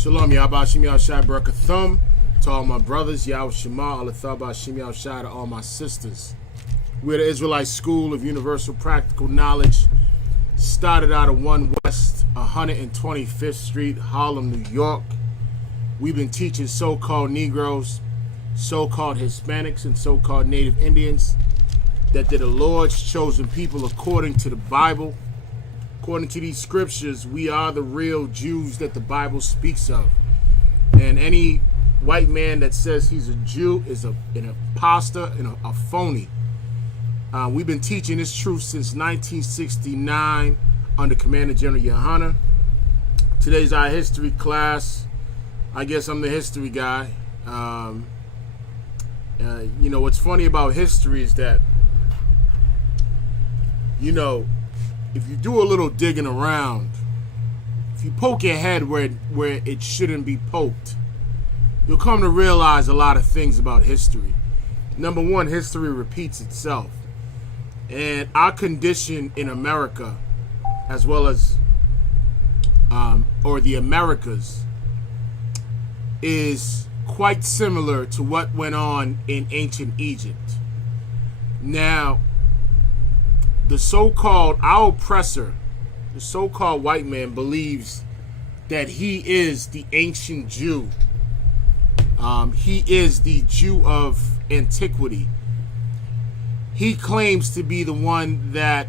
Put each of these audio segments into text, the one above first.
Shalom, Yahba Shimi Al-Shai Barakathum. To all my brothers, Yahweh Shema, Al-Athaba Shimi Al-Shai, to all my sisters. We're the Israelite School of Universal Practical Knowledge. Started out of 1 West 125th Street, Harlem, New York. We've been teaching so-called Negroes, so-called Hispanics, and so-called Native Indians that they're the Lord's chosen people according to the Bible. According to these scriptures, we are the real Jews that the Bible speaks of. And any white man that says he's a Jew is an imposter and a phony. We've been teaching this truth since 1969 under Commander General Yohana. Today's our history class. I guess I'm the history guy. You know, what's funny about history is that, you know, if you do a little digging around, if you poke your head where it shouldn't be poked, you'll come to realize a lot of things about history. Number one, history repeats itself. And our condition in America, as well as, or the Americas, is quite similar to what went on in ancient Egypt. Now, the so-called, our oppressor, the so-called white man, believes that he is the ancient Jew. He is the Jew of antiquity. He claims to be the one that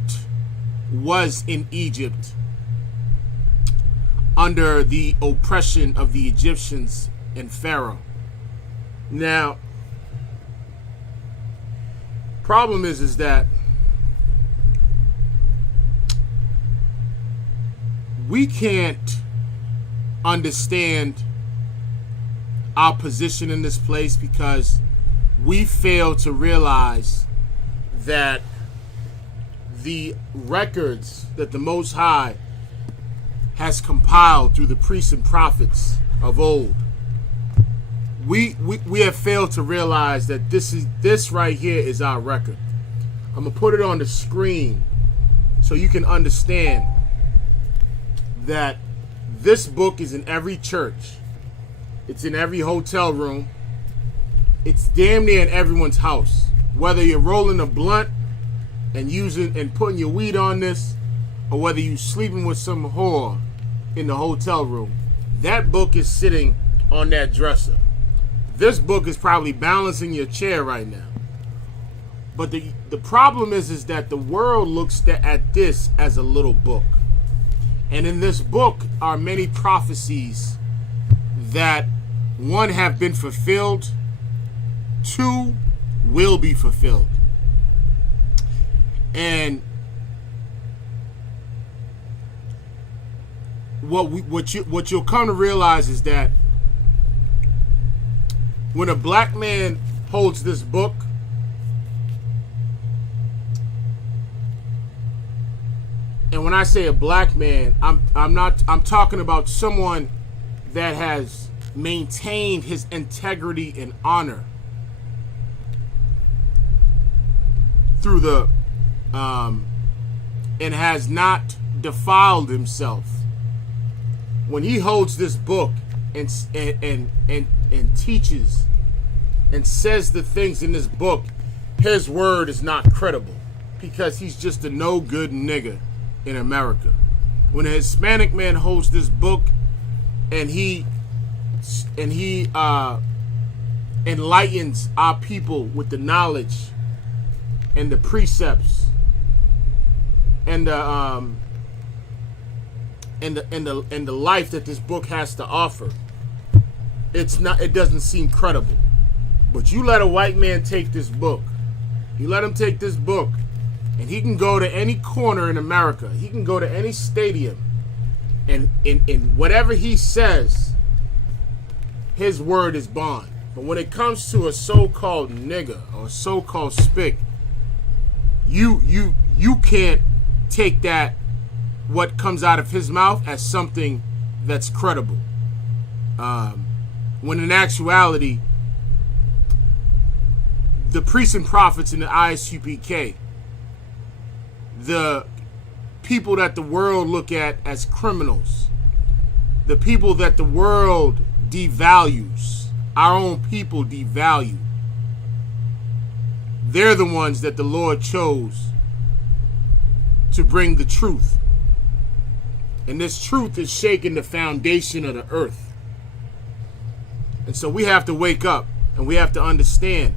was in Egypt under the oppression of the Egyptians and Pharaoh. Now, problem is that we can't understand our position in this place because we fail to realize that the records that the Most High has compiled through the priests and prophets of old, we have failed to realize that this right here is our record. I'm gonna put it on the screen so you can understand that this book is in every church. It's in every hotel room. It's damn near in everyone's house. Whether you're rolling a blunt and using and putting your weed on this, or whether you're sleeping with some whore in the hotel room, that book is sitting on that dresser. This book is probably balancing your chair right now. But the problem is that the world looks at this as a little book. And in this book are many prophecies that, one, have been fulfilled, two, will be fulfilled. And what you'll come to realize is that when a black man holds this book, and when I say a black man, I'm talking about someone that has maintained his integrity and honor through the and has not defiled himself. When he holds this book and teaches and says the things in this book, his word is not credible because he's just a no good nigga in America. When a Hispanic man holds this book and he enlightens our people with the knowledge and the precepts and the life that this book has to offer, it doesn't seem credible. But you let a white man take this book, you let him take this book, and he can go to any corner in America, he can go to any stadium, and in whatever he says, his word is bond. But when it comes to a so-called nigger or so-called spick, you can't take that, what comes out of his mouth, as something that's credible. When in actuality, the priests and prophets in the ISUPK, the people that the world look at as criminals, the people that the world devalues, our own people devalue. They're the ones that the Lord chose to bring the truth. And this truth is shaking the foundation of the earth. And so we have to wake up and we have to understand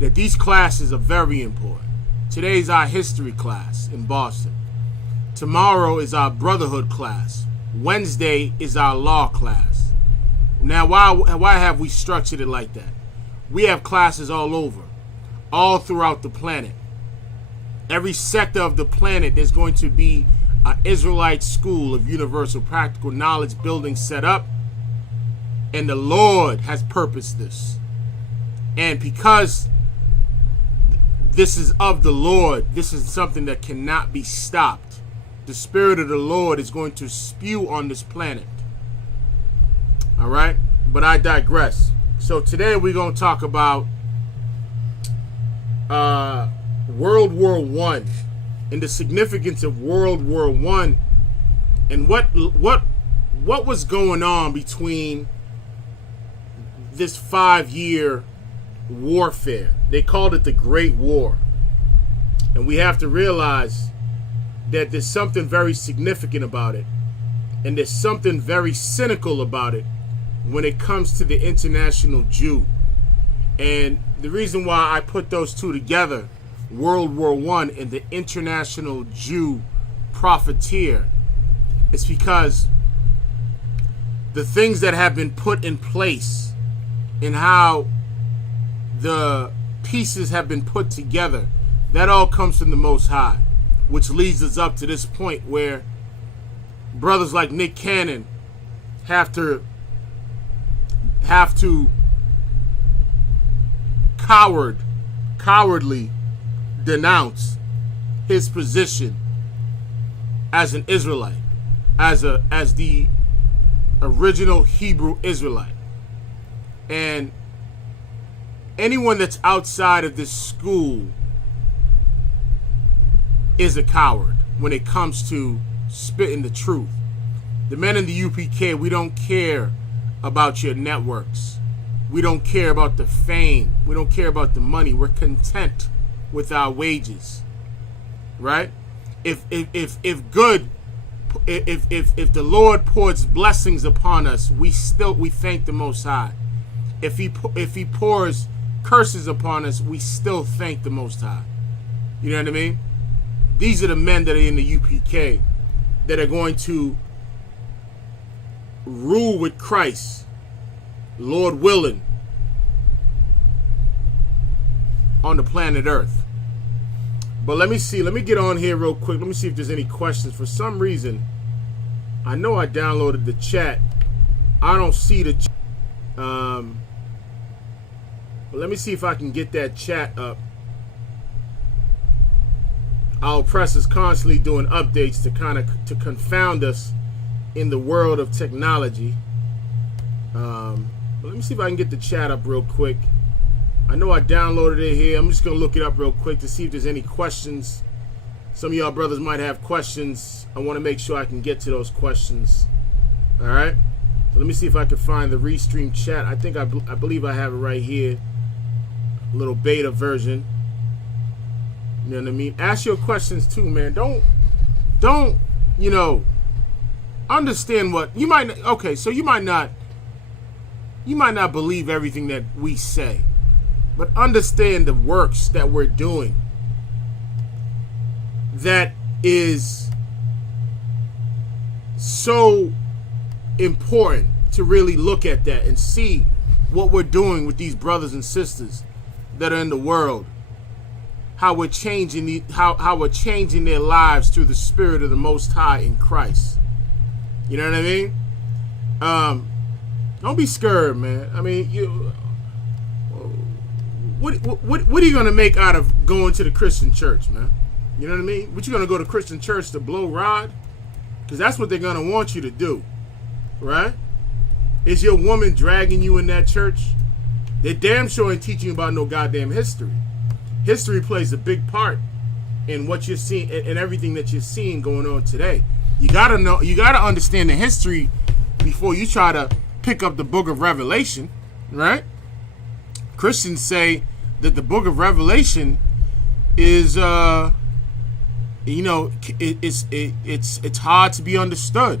that these classes are very important. Today's our history class in Boston. Tomorrow is our brotherhood class. Wednesday is our law class. Now, why have we structured it like that? We have classes all over, all throughout the planet. Every sector of the planet, there's going to be an Israelite school of universal practical knowledge building set up. And the Lord has purposed this. And because this is of the Lord, this is something that cannot be stopped. The Spirit of the Lord is going to spew on this planet. All right? But I digress. So today we're going to talk about World War I and the significance of World War I and what was going on between this 5-year warfare. They called it the Great War. And we have to realize that there's something very significant about it. And there's something very cynical about it when it comes to the international Jew. And the reason why I put those two together, World War I and the international Jew profiteer, is because the things that have been put in place and how the pieces have been put together, that all comes from the Most High, which leads us up to this point where brothers like Nick Cannon have to cowardly denounce his position as an Israelite, as the original Hebrew Israelite. And anyone that's outside of this school is a coward when it comes to spitting the truth. The men in the UPK, we don't care about your networks. We don't care about the fame. We don't care about the money. We're content with our wages, right? If the Lord pours blessings upon us, we thank the Most High. If he pours curses upon us, we still thank the Most High. You know what I mean? These are the men that are in the UPK that are going to rule with Christ, Lord willing, on the planet Earth. But let me get on here real quick. Let me see if there's any questions. For some reason, I know I downloaded the chat. I don't see the chat. But let me see if I can get that chat up. Our press is constantly doing updates to confound us in the world of technology. But let me see if I can get the chat up real quick. I know I downloaded it here. I'm just going to look it up real quick to see if there's any questions. Some of y'all brothers might have questions. I want to make sure I can get to those questions. All right. So let me see if I can find the Restream chat. I believe I have it right here. A little beta version. You know what I mean? Ask your questions too, man. Don't, understand what you might. Okay, so you might not believe everything that we say, but understand the works that we're doing. That is so important to really look at that and see what we're doing with these brothers and sisters that are in the world. How we're changing how we're changing their lives through the Spirit of the Most High in Christ. You know what I mean? Don't be scared, man. I mean, what are you gonna make out of going to the Christian church, man? You know what I mean? What you gonna go to Christian church to blow rod? Because that's what they're gonna want you to do, right? Is your woman dragging you in that church? They're damn sure ain't teaching you about no goddamn history. History plays a big part in what you're seeing and everything that you're seeing going on today. You gotta understand the history before you try to pick up the book of Revelation, right? Christians say that the book of Revelation is it's hard to be understood,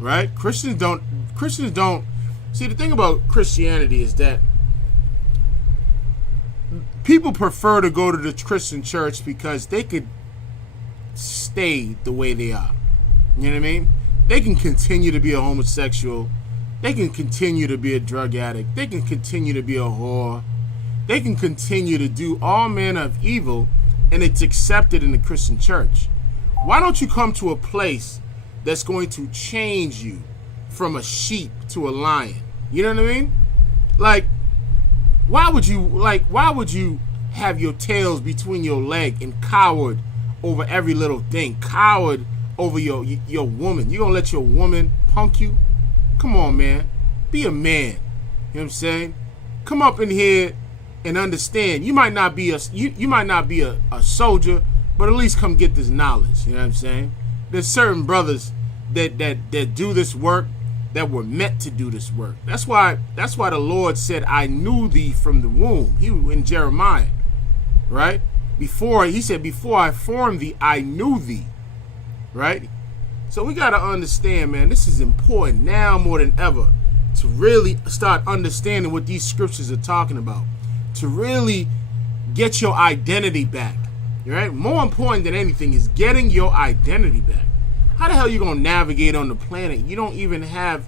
right? Christians don't see. The thing about Christianity is that people prefer to go to the Christian church because they could stay the way they are. You know what I mean? They can continue to be a homosexual. They can continue to be a drug addict. They can continue to be a whore. They can continue to do all manner of evil, and it's accepted in the Christian church. Why don't you come to a place that's going to change you from a sheep to a lion? You know what I mean? Like, why would you have your tails between your leg and coward over every little thing? Coward over your woman. You gonna let your woman punk you? Come on, man. Be a man. You know what I'm saying? Come up in here and understand. You might not be a soldier, but at least come get this knowledge. You know what I'm saying? There's certain brothers that do this work, that were meant to do this work. That's why the Lord said, I knew thee from the womb. He in Jeremiah, right? Before I formed thee, I knew thee. Right? So we got to understand, man, this is important now more than ever to really start understanding what these scriptures are talking about, to really get your identity back. Right? More important than anything is getting your identity back. How the hell are you going to navigate on the planet? You don't even have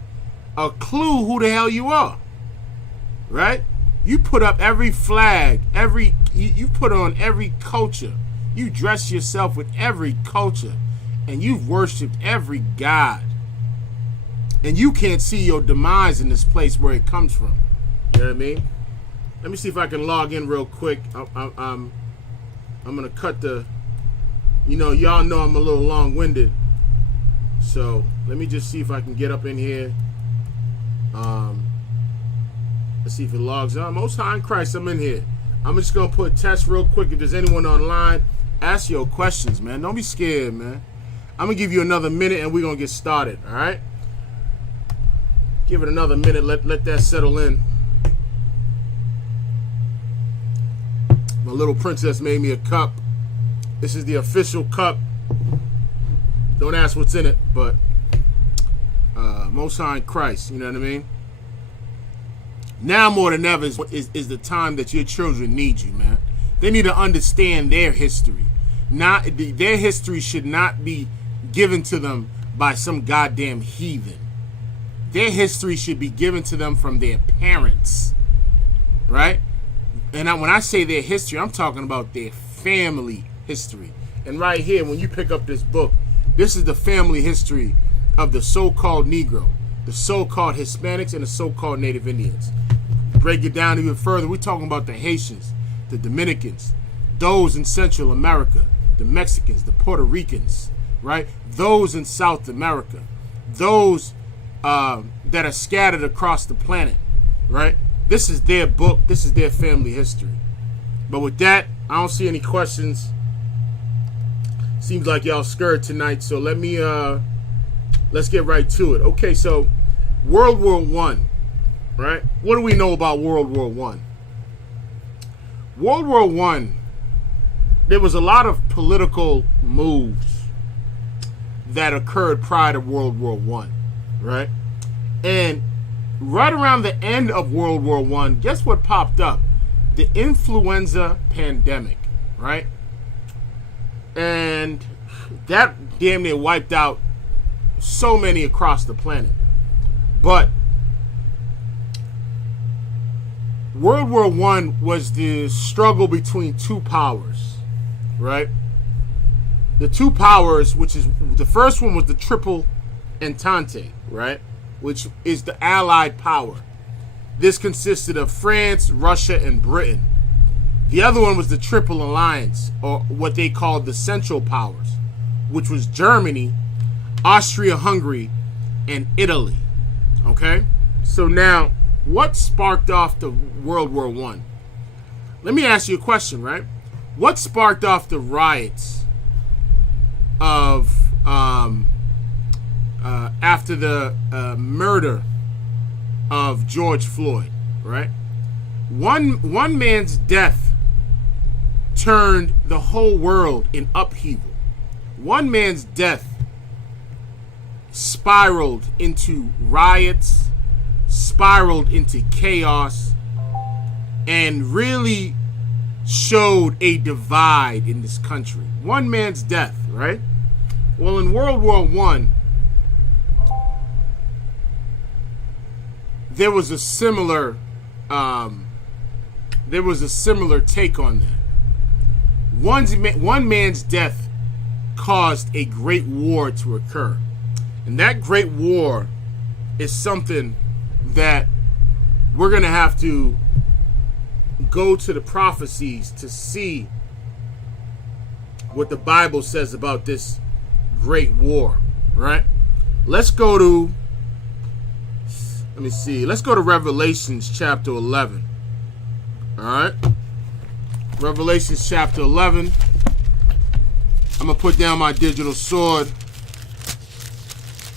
a clue who the hell you are. Right? You put up every flag, you put on every culture. You dress yourself with every culture. And you've worshipped every god. And you can't see your demise in this place where it comes from. You know what I mean? Let me see if I can log in real quick. I'm going to cut the... y'all know I'm a little long-winded. So, let me just see if I can get up in here. Let's see if it logs on. Most High in Christ, I'm in here. I'm just going to put test real quick. If there's anyone online, ask your questions, man. Don't be scared, man. I'm going to give you another minute and we're going to get started, all right? Give it another minute. Let that settle in. My little princess made me a cup. This is the official cup. Don't ask what's in it, but Most High in Christ, you know what I mean? Now more than ever is the time that your children need you, man. They need to understand their history. Their history should not be given to them by some goddamn heathen. Their history should be given to them from their parents, right? And when I say their history, I'm talking about their family history. And right here, when you pick up this book, this is the family history of the so-called Negro, the so-called Hispanics, and the so-called Native Indians. Break it down even further, we're talking about the Haitians, the Dominicans, those in Central America, the Mexicans, the Puerto Ricans, right? Those in South America, those that are scattered across the planet, right? This is their book. This is their family history. But with that, I don't see any questions. Seems like y'all scared tonight, so let's get right to it. Okay, so World War I, right? What do we know about World War I? World War I, there was a lot of political moves that occurred prior to World War I, right? And right around the end of World War I, guess what popped up? The influenza pandemic, right? And that damn near wiped out so many across the planet. But World War I was the struggle between two powers, right? The two powers, which is the first one was the Triple Entente, right? Which is the Allied power. This consisted of France, Russia, and Britain. The other one was the Triple Alliance, or what they called the Central Powers, which was Germany, Austria-Hungary, and Italy. Okay? So now, what sparked off the World War I? Let me ask you a question, right? What sparked off the riots of after the murder of George Floyd, right? One man's death turned the whole world in upheaval. One man's death spiraled into riots, spiraled into chaos, and really showed a divide in this country. One man's death, right? Well, in World War I, there was a similar take on that. One man's death caused a great war to occur. And that great war is something that we're going to have to go to the prophecies to see what the Bible says about this great war, right? Let's go to Revelations chapter 11. All right? Revelations chapter 11. I'm going to put down my digital sword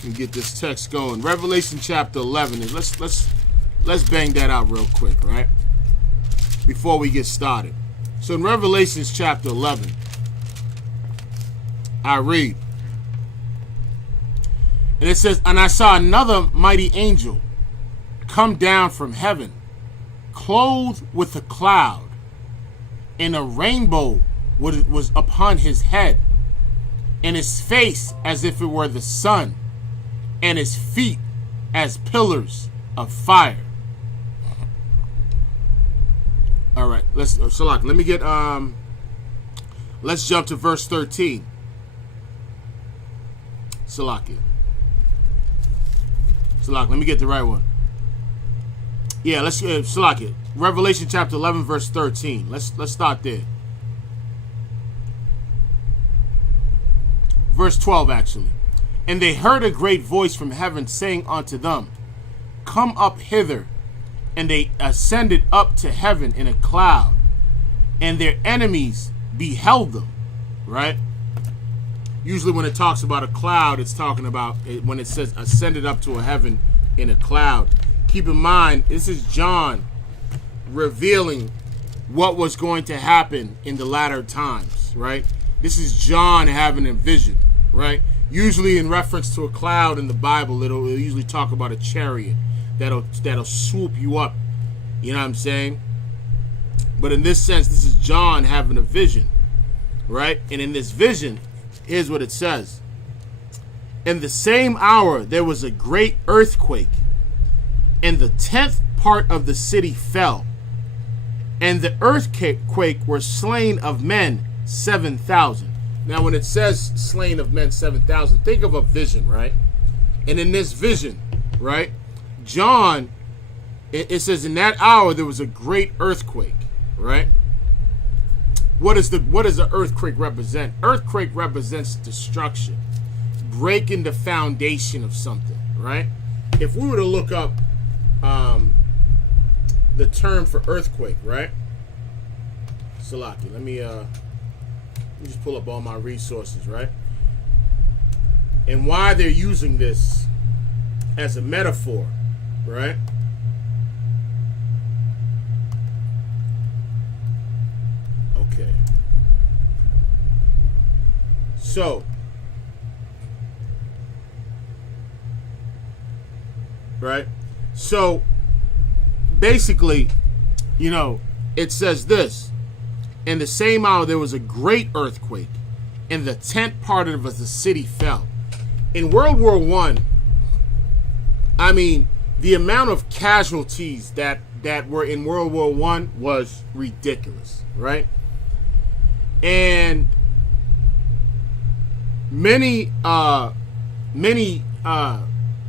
and get this text going. Revelation chapter 11. Let's bang that out real quick, right? Before we get started. So in Revelations chapter 11, I read, and it says, "And I saw another mighty angel come down from heaven, clothed with a cloud, and a rainbow was upon his head, and his face as if it were the sun, and his feet as pillars of fire." All right, let's jump to verse 13. Salakia, let me get the right one. Yeah, let's Salakia. Revelation chapter 11, verse 13. Let's start there. Verse 12, actually. "And they heard a great voice from heaven saying unto them, Come up hither. And they ascended up to heaven in a cloud, and their enemies beheld them." Right? Usually when it talks about a cloud, it's talking about when it says ascended up to a heaven in a cloud. Keep in mind, this is John revealing what was going to happen in the latter times, right? This is John having a vision, right? Usually in reference to a cloud in the Bible, it'll usually talk about a chariot that'll swoop you up. You know what I'm saying? But in this sense, this is John having a vision, right? And in this vision, here's what it says. "In the same hour there was a great earthquake, and the 10th part of the city fell. And the earthquake were slain of men 7,000. Now when it says slain of men 7,000, think of a vision, right? And in this vision, right, John, it says in that hour there was a great earthquake, right? What does the earthquake represent? Earthquake represents destruction, breaking the foundation of something, right? If we were to look up the term for earthquake, right? Salaki, let me just pull up all my resources, right? And why they're using this as a metaphor, right? Okay. So, right? So, basically, you know, it says this. "In the same hour there was a great earthquake, and the 10th part of the city fell." In World War I mean, the amount of casualties that were in World War I was ridiculous, right? And many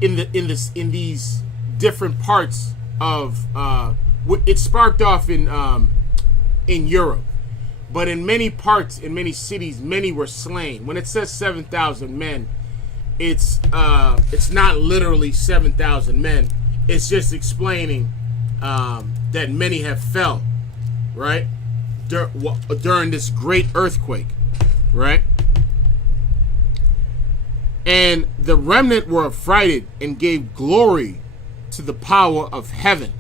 in these different parts of it sparked off in Europe, but in many parts, in many cities, many were slain. When it says 7,000 men, it's not literally 7,000 men. It's just explaining that many have fell, right, during this great earthquake, right? And the remnant were affrighted and gave glory to the power of heaven.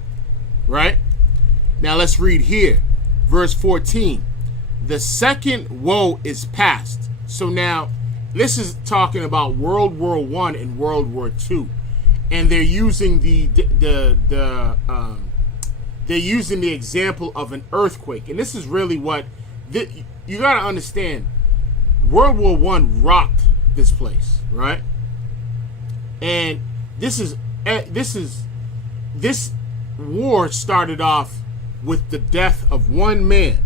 Right? Now let's read here. Verse 14. The second woe is past. So now this is talking about World War I and World War II. And they're using they're using the example of an earthquake. And this is really what you got to understand. World War I rocked this place, right? And this war started off with the death of one man,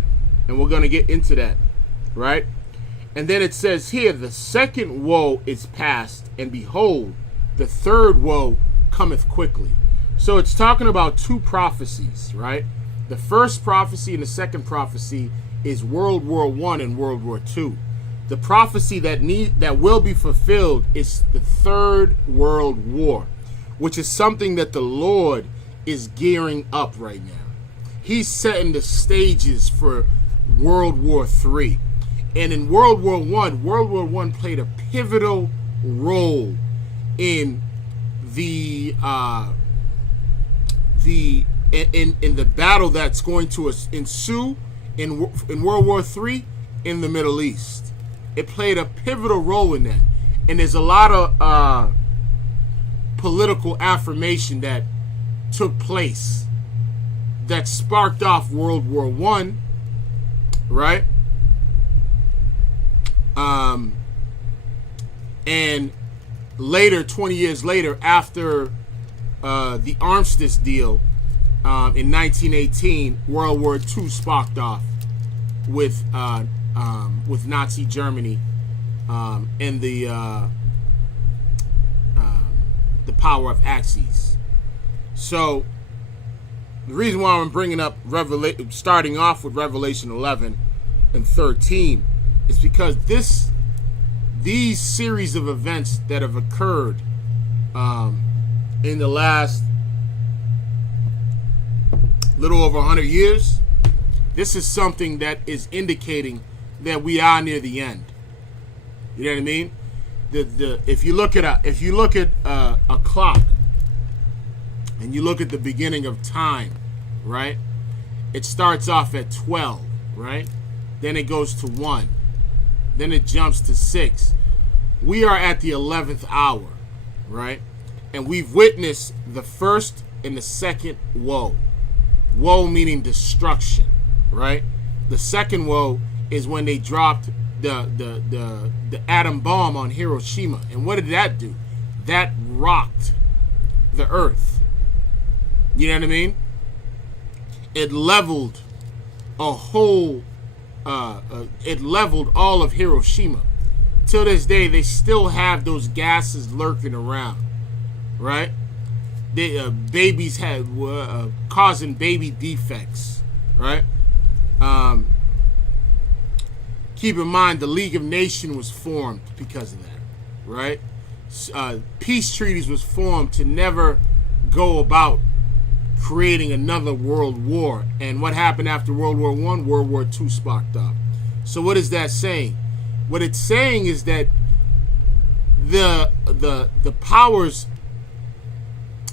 and we're going to get into that, right? And then it says here, the second woe is past, and behold, the third woe cometh quickly. So it's talking about two prophecies, right? The first prophecy and the second prophecy is World War I and World War II. The prophecy that will be fulfilled is the Third World War, which is something that the Lord is gearing up right now. He's setting the stages for World War III. And in World War I played a pivotal role in the battle that's going to ensue in World War III in the Middle East. It played a pivotal role in that. And there's a lot of political affirmation that took place that sparked off World War I, right? And later, 20 years later, after the armistice deal in 1918, World War II sparked off with Nazi Germany and the power of Axis. So the reason why I'm bringing up starting off with Revelation 11 and 13 is because these series of events that have occurred in the last little over 100 years, this is something that is indicating that we are near the end. You know what I mean? If you look at a clock and you look at the beginning of time, right? It starts off at 12, right? Then it goes to 1. Then it jumps to 6. We are at the 11th hour, right? And we've witnessed the first and the second woe. Woe meaning destruction, right? The second woe is when they dropped the atom bomb on Hiroshima. And what did that do? That rocked the earth. You know what I mean? It leveled it leveled all of Hiroshima. Till this day, they still have those gases lurking around, right? Babies had causing baby defects, right? Keep in mind, the League of Nations was formed because of that, right? Peace treaties was formed to never go about creating another world war. And what happened after World War I? World War II sparked up. So what is that saying? What it's saying is that the powers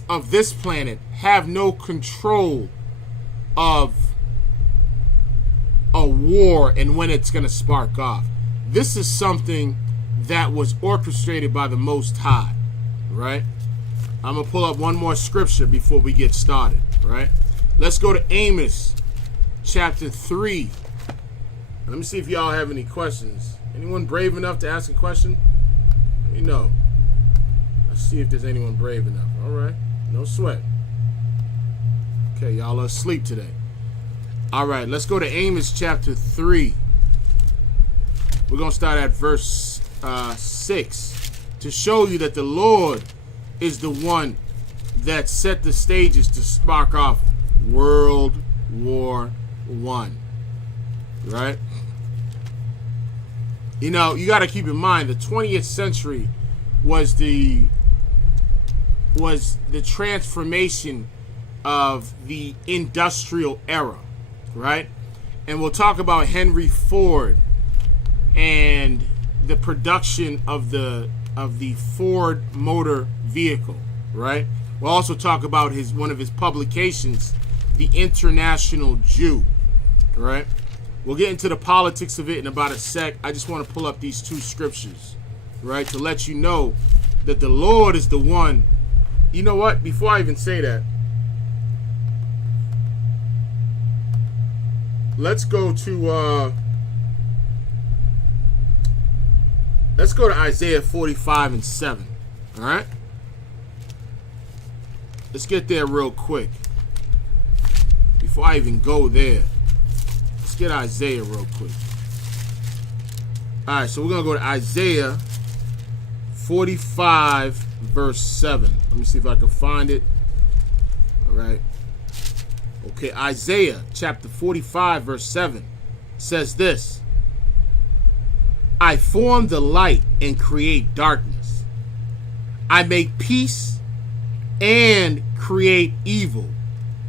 of this planet have no control of a war and when it's going to spark off. This is something that was orchestrated by the Most High, right? I'm going to pull up one more scripture before we get started, right? Let's go to Amos chapter 3. Let me see if y'all have any questions. Anyone brave enough to ask a question? Let me know. Let's see if there's anyone brave enough. All right. No sweat. Okay, y'all are asleep today. All right, let's go to Amos chapter 3. We're going to start at verse 6 to show you that the Lord is the one that set the stages to spark off World War I. Right? You know, you got to keep in mind the 20th century was the transformation of the industrial era, right? And we'll talk about Henry Ford and the production of the of the Ford motor vehicle, right? We'll also talk about one of his publications, The International Jew, right? We'll get into the politics of it in about a sec. I just want to pull up these two scriptures, right, to let you know that the Lord is the one. You know what? Before I even say that, let's go to Isaiah 45 and 7. All right? Let's get there real quick. Before I even go there, let's get Isaiah real quick. All right, so we're going to go to Isaiah 45 verse 7. Let me see if I can find it. All right. Okay, Isaiah chapter 45 verse 7 says this: I form the light and create darkness. I make peace and create evil.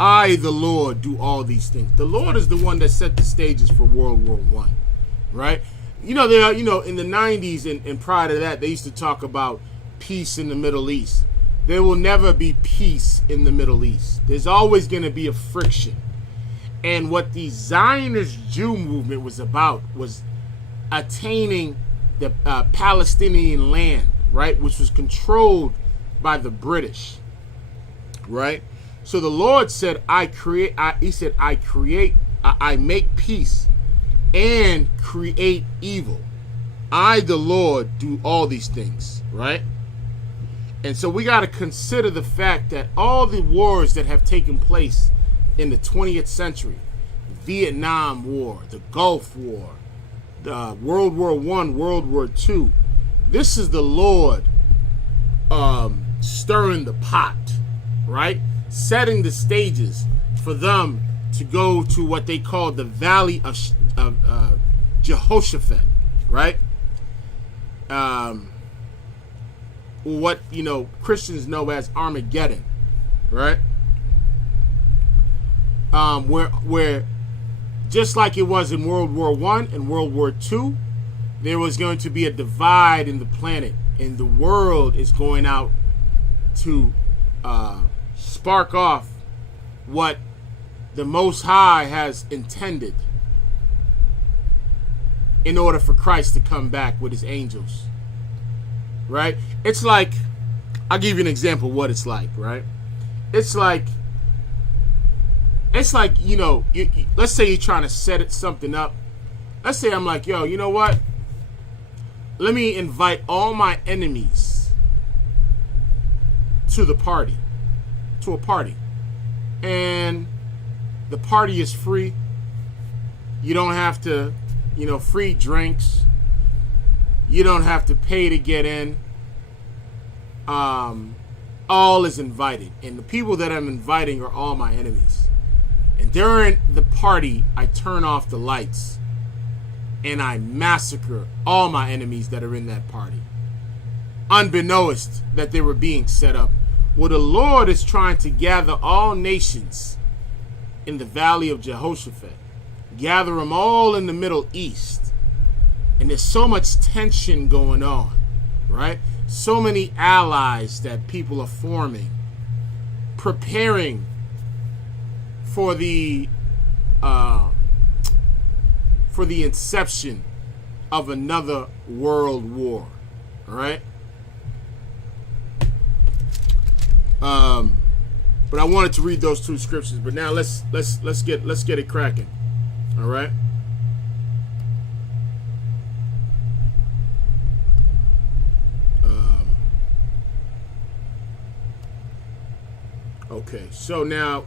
I, the Lord, do all these things. The Lord is the one that set the stages for World War I, right? You know, in the 90s and prior to that, they used to talk about peace in the Middle East. There will never be peace in the Middle East. There's always going to be a friction. And what the Zionist Jew movement was about was attaining the Palestinian land, right, which was controlled by the British, right? So the Lord said, I make peace and create evil. I, the Lord, do all these things, right? And so we got to consider the fact that all the wars that have taken place in the 20th century, the Vietnam War, the Gulf War, the World War I, World War II, this is the Lord stirring the pot, right? Setting the stages for them to go to what they call the Valley of Jehoshaphat, right? What Christians know as Armageddon, right? Where just like it was in World War I and World War II, there was going to be a divide in the planet, and the world is going out to spark off what the Most High has intended in order for Christ to come back with his angels, right? It's like, I'll give you an example of what it's like, right? It's like let's say you're trying to set something up. Let's say I'm like, yo, you know what? Let me invite all my enemies to a party. And the party is free. You don't have to, free drinks. You don't have to pay to get in. All is invited. And the people that I'm inviting are all my enemies. And during the party, I turn off the lights and I massacre all my enemies that are in that party, unbeknownst that they were being set up. Well, the Lord is trying to gather all nations in the Valley of Jehoshaphat, gather them all in the Middle East. And there's so much tension going on, right? So many allies that people are forming, preparing for the inception of another world war. All right. But I wanted to read those two scriptures. But now let's get it cracking. All right. Okay. So now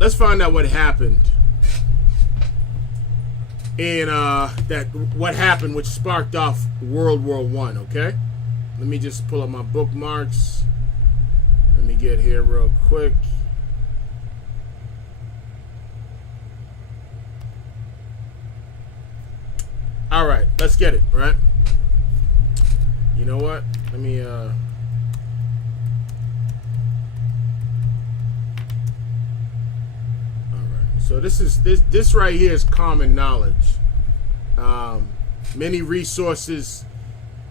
let's find out what happened in what happened which sparked off World War I, okay? Let me just pull up my bookmarks. Let me get here real quick. All right, let's get it, right? You know what? Let me all right. So this right here is common knowledge. Many resources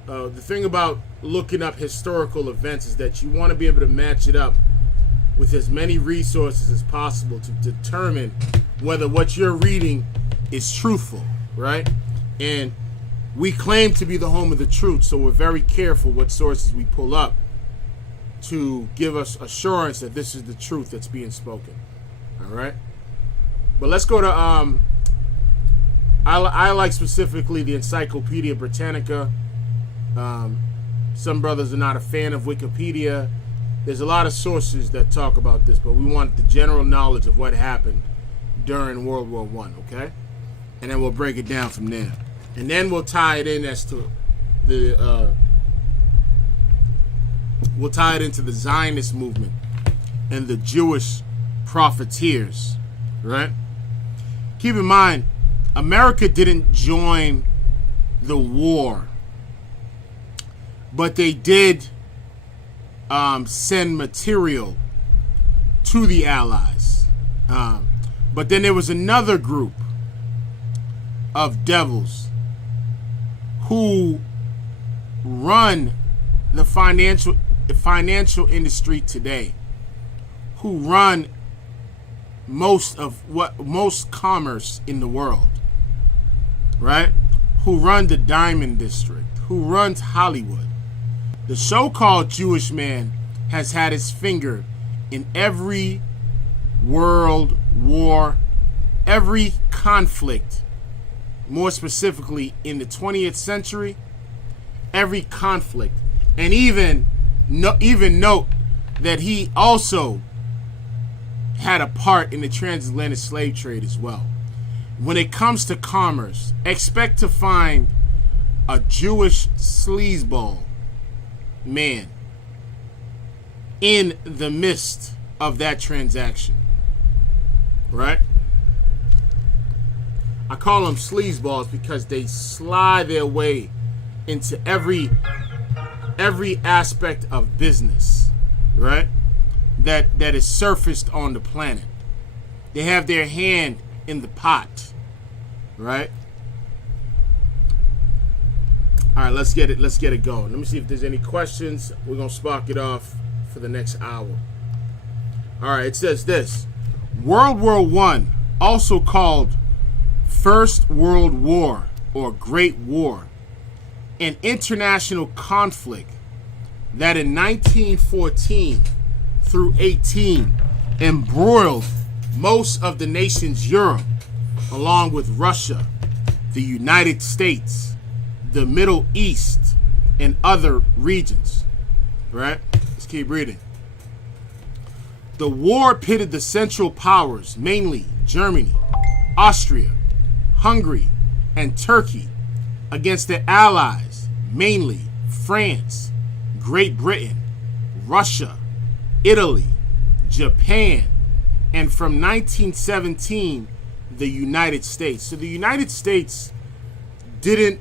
the thing about looking up historical events is that you want to be able to match it up with as many resources as possible to determine whether what you're reading is truthful, right? And we claim to be the home of the truth, so we're very careful what sources we pull up to give us assurance that this is the truth that's being spoken. All right? But let's go to I like specifically the Encyclopedia Britannica. Some brothers are not a fan of Wikipedia. There's a lot of sources that talk about this, but we want the general knowledge of what happened during World War I, okay? And then we'll break it down from there. And then we'll tie it in as to the we'll tie it into the Zionist movement and the Jewish profiteers, right? Keep in mind, America didn't join the war, but they did send material to the Allies. But then there was another group of devils who run the financial industry today, who run most commerce in the world, right? Who run the Diamond District, who runs Hollywood. The so-called Jewish man has had his finger in every world war, every conflict, more specifically in the 20th century, every conflict. And even note that he also had a part in the transatlantic slave trade as well. When it comes to commerce, expect to find a Jewish sleazeball man in the midst of that transaction, right? I call them sleazeballs because they slide their way into every aspect of business, right? That is surfaced on the planet. They have their hand in the pot, right? All right, let's get it going. Let me see if there's any questions. We're gonna spark it off for the next hour. All right, it says this: World War I, also called First World War or Great War, an international conflict that in 1914 through 18 embroiled most of the nations Europe, along with Russia, the United States, the Middle East, and other regions. Right? Let's keep reading. The war pitted the Central Powers, mainly Germany, Austria, Hungary, and Turkey, against the Allies, mainly France, Great Britain, Russia, Italy, Japan, and from 1917, the United States. So the United States didn't,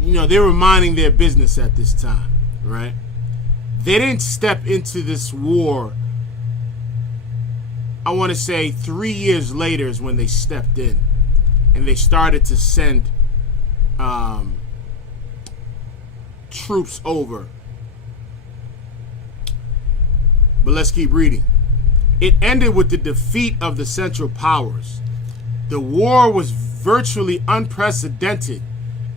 they were minding their business at this time, right? They didn't step into this war, I want to say 3 years later is when they stepped in. And they started to send troops over. But let's keep reading. It ended with the defeat of the Central Powers. The war was virtually unprecedented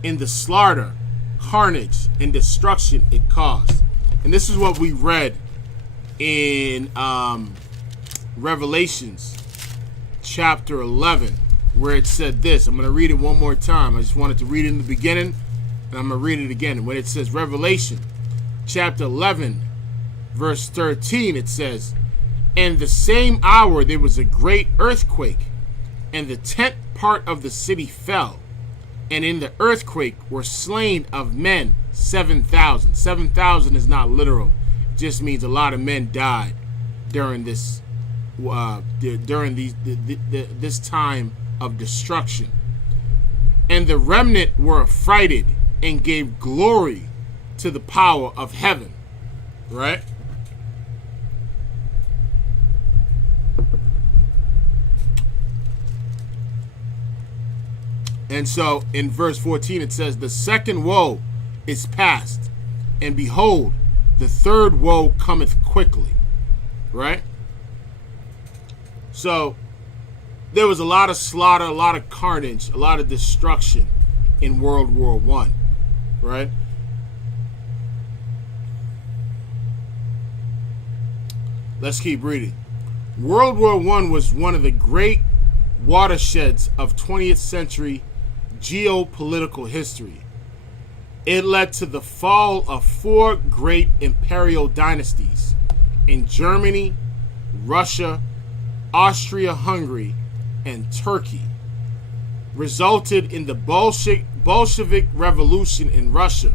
in the slaughter, carnage, and destruction it caused. And this is what we read in Revelations chapter 11, where it said this. I'm going to read it one more time. I just wanted to read it in the beginning, and I'm going to read it again. When it says Revelation chapter 11, verse 13, it says, "And the same hour there was a great earthquake, and the 10th part of the city fell. And in the earthquake were slain of men 7,000. 7,000 is not literal. It just means a lot of men died during this this time of destruction. And the remnant were affrighted and gave glory to the power of heaven." Right? And so in verse 14 it says, the second woe is past, and behold, the third woe cometh quickly. Right? So there was a lot of slaughter, a lot of carnage, a lot of destruction in World War I. Right? Let's keep reading. World War I was one of the great watersheds of 20th century geopolitical history. It led to the fall of 4 great imperial dynasties in Germany, Russia, Austria-Hungary, and Turkey, resulted in the Bolshevik Revolution in Russia,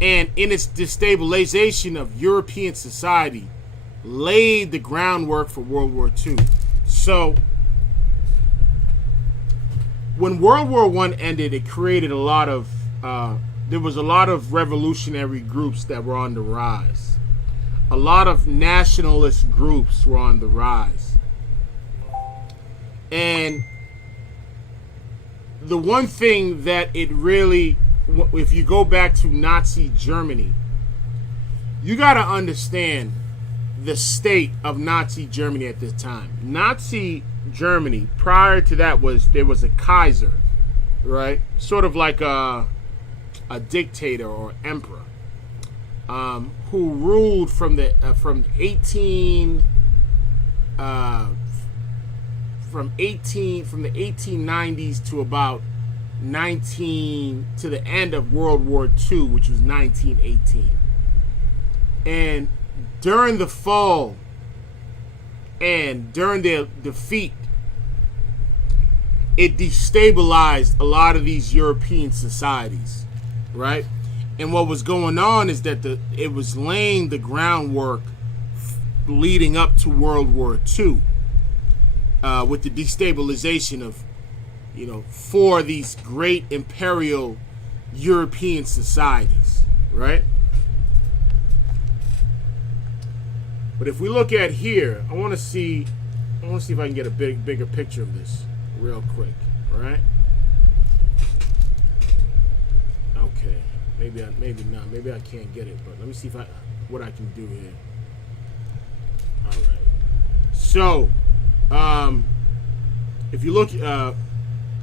and in its destabilization of European society, laid the groundwork for World War II. So when World War I ended, it created a lot of there was a lot of revolutionary groups that were on the rise. A lot of nationalist groups were on the rise. And the one thing that it really, if you go back to Nazi Germany, you got to understand the state of Nazi Germany at this time. Nazi Germany, prior to that, there was a Kaiser, right? Sort of like a dictator or emperor, who ruled from the 1890s to about to the end of World War II, which was 1918. And during the fall and during their defeat, it destabilized a lot of these European societies, right? And what was going on is that it was laying the groundwork leading up to World War II, with the destabilization of, for these great imperial European societies, right? But if we look at here, I want to see if I can get a bigger picture of this real quick, all right? Okay, maybe not. Maybe I can't get it, but let me see what I can do here. All right. So, if you look, I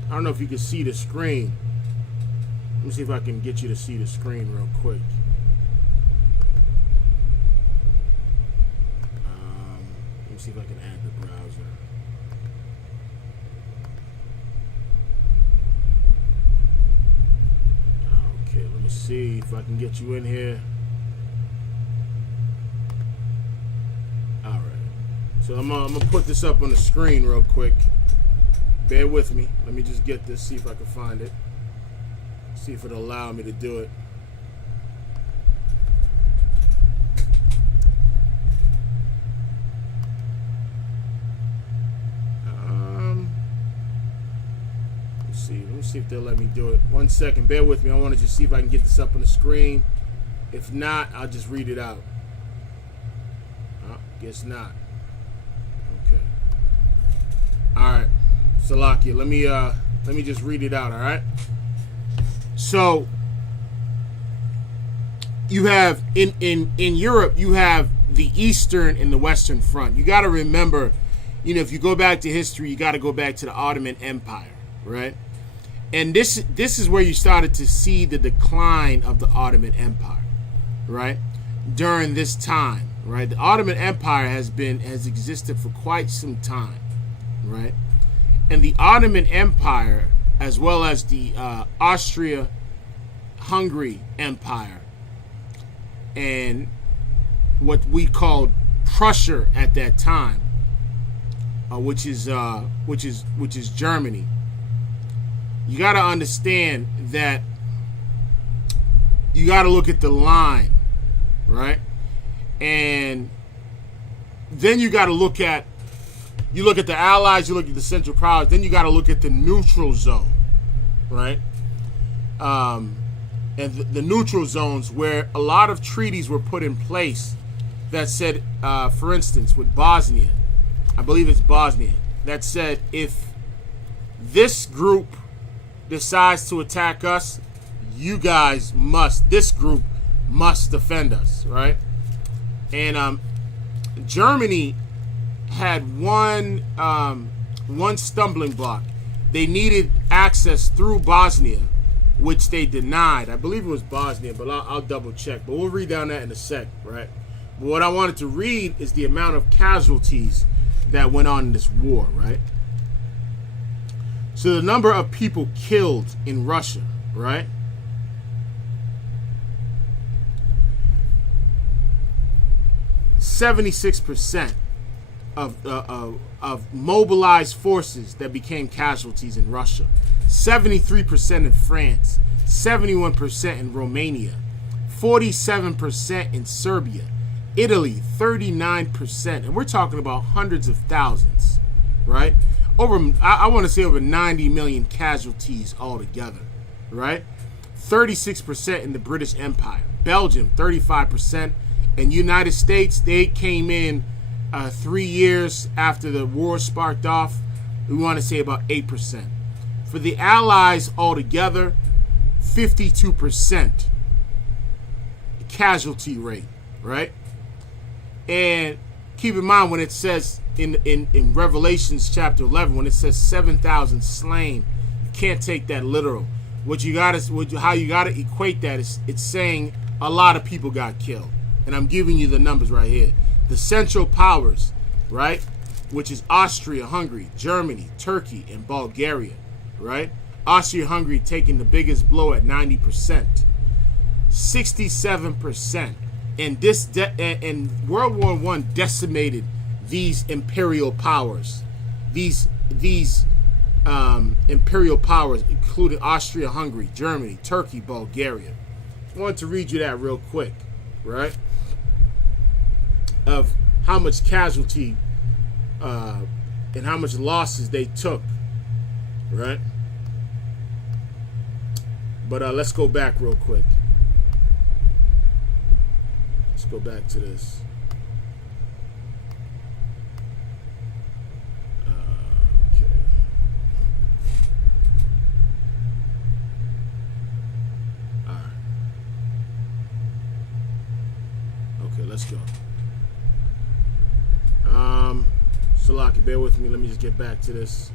don't know if you can see the screen. Let me see if I can get you to see the screen real quick. Let me see if I can add the browser. Okay, let me see if I can get you in here. All right. So I'm gonna put this up on the screen real quick. Bear with me. Let me just get this, see if I can find it. See if it'll allow me to do it. Let me see if they'll let me do it. 1 second. Bear with me. I want to just see if I can get this up on the screen. If not, I'll just read it out. Guess not. Okay. All right. Salakia, let me just read it out, all right? So you have in Europe, you have the Eastern and the Western Front. You got to remember, if you go back to history, you got to go back to the Ottoman Empire, right? And this is where you started to see the decline of the Ottoman Empire, right? During this time, right? The Ottoman Empire has existed for quite some time, right? And the Ottoman Empire, as well as the Austria-Hungary Empire, and what we called Prussia at that time, which is Germany. You got to understand that you got to look at the line, right? And then you got to look at the Allies, you look at the Central Powers, then you got to look at the neutral zone, right? And the neutral zones where a lot of treaties were put in place that said, for instance, with Bosnia, I believe it's Bosnia, that said if this group decides to attack us, you guys must, this group must defend us, right? And Germany had one stumbling block. They needed access through Bosnia, which they denied. I believe it was Bosnia, but I'll double check. But we'll read down that in a sec, right? But what I wanted to read is the amount of casualties that went on in this war, right? So the number of people killed in Russia, right? .76% of mobilized forces that became casualties in Russia, 73% in France, 71% in Romania, 47% in Serbia, Italy 39%, and we're talking about hundreds of thousands, right? I want to say over 90 million casualties altogether, right? 36% in the British Empire, Belgium 35%, and United States, they came in 3 years after the war sparked off. We want to say about 8%. For the Allies altogether, 52% casualty rate, right? And keep in mind when it says in Revelations chapter 11, when it says 7,000 slain, you can't take that literal. How you gotta equate that is it's saying a lot of people got killed. And I'm giving you the numbers right here. The Central Powers, right, which is Austria, Hungary, Germany, Turkey, and Bulgaria, right? Austria-Hungary taking the biggest blow at 90%. 67%. And World War I decimated these imperial powers. These imperial powers, including Austria-Hungary, Germany, Turkey, Bulgaria. I wanted to read you that real quick, right? Of how much casualty and how much losses they took, right? But let's go back real quick. Let's go back to this. Okay. All right. Okay, let's go. Salaki, bear with me. Let me just get back to this.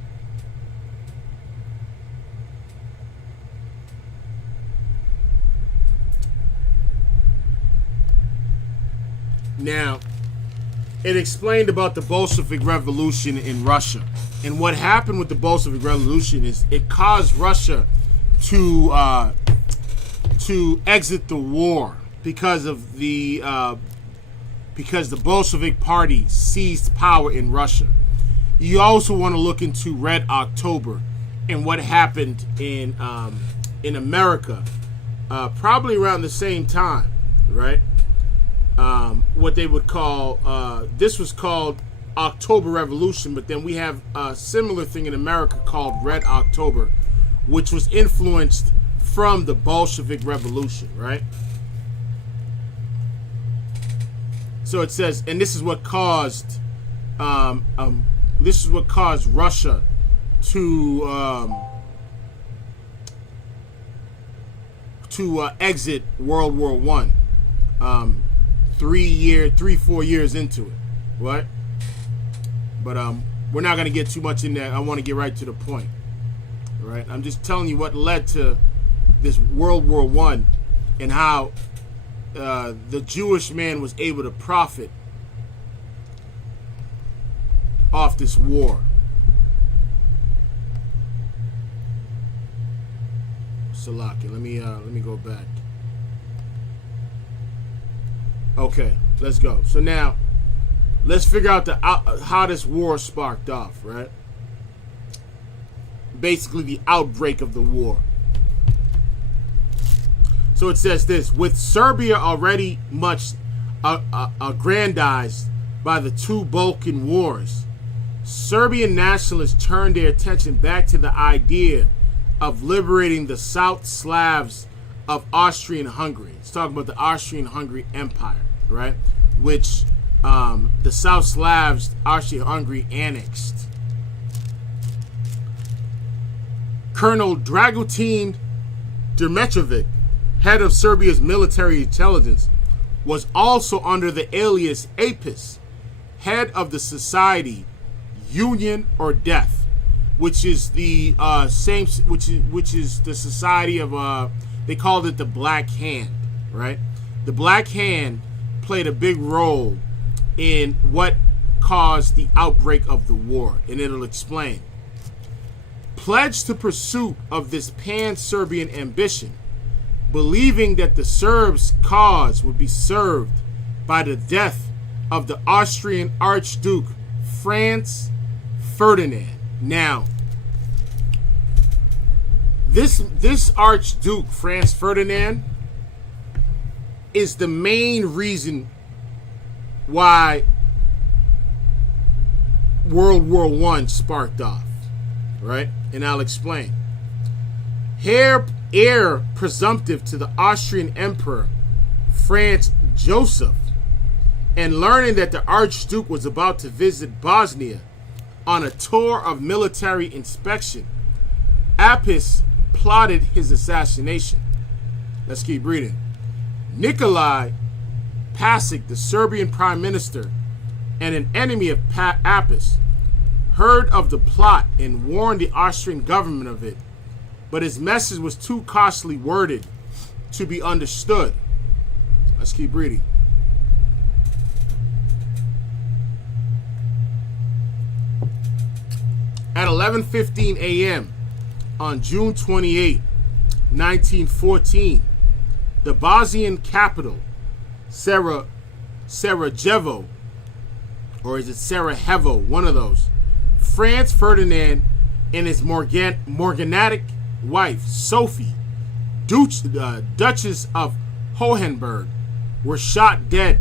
Now, it explained about the Bolshevik Revolution in Russia. And what happened with the Bolshevik Revolution is it caused Russia to exit the war because the Bolshevik Party seized power in Russia. You also want to look into Red October and what happened in America, probably around the same time, right? What they would call, this was called October Revolution, but then we have a similar thing in America called Red October, which was influenced from the Bolshevik Revolution, right? So it says, and this is what caused, Russia to exit World War One. 4 years into it, right? But we're not gonna get too much in there. I want to get right to the point, right? I'm just telling you what led to this World War One and how the Jewish man was able to profit off this war. Salaki, let me go back. Okay, let's go. So now, let's figure out how this war sparked off, right? Basically, the outbreak of the war. So it says this: with Serbia already much aggrandized by the two Balkan wars, Serbian nationalists turned their attention back to the idea of liberating the South Slavs of Austrian-Hungary. It's talking about the Austrian-Hungary Empire, right? Which the South Slavs, Austria-Hungary annexed. Colonel Dragutin Dmitrovic, head of Serbia's military intelligence, was also under the alias Apis, head of the society Union or Death, which is the which is the society of they called it the Black Hand, right? The Black Hand played a big role in what caused the outbreak of the war, and it'll explain. Pledged to pursuit of this pan-Serbian ambition, believing that the Serbs' cause would be served by the death of the Austrian Archduke Franz Ferdinand. Now, this Archduke Franz Ferdinand is the main reason why World War I sparked off, right? And I'll explain. Heir presumptive to the Austrian Emperor Franz Joseph, and learning that the Archduke was about to visit Bosnia on a tour of military inspection, Apis plotted his assassination. Let's keep reading. Nikolai Pasic, the Serbian prime minister and an enemy of Apis, heard of the plot and warned the Austrian government of it, but his message was too costly worded to be understood. Let's keep reading. At 11:15 a.m. on June 28, 1914, the Bosnian capital, Sarajevo, or is it Sarajevo, one of those, Franz Ferdinand and his morganatic wife, Sophie, Duchess of Hohenberg, were shot dead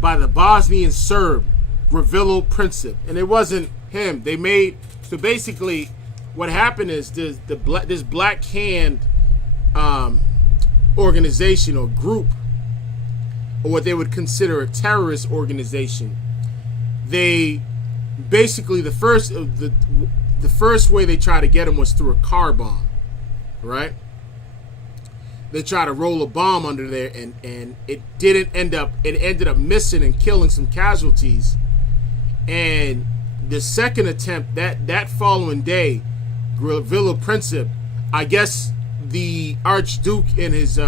by the Bosnian Serb Gavrilo Princip. And it wasn't him. They made, so basically what happened is this Black Hand organization or group, or what they would consider a terrorist organization, they basically, the first way they tried to get him was through a car bomb, right? They tried to roll a bomb under there, and it ended up missing and killing some casualties. And the second attempt, that following day, Gavrilo Princip, I guess the Archduke and his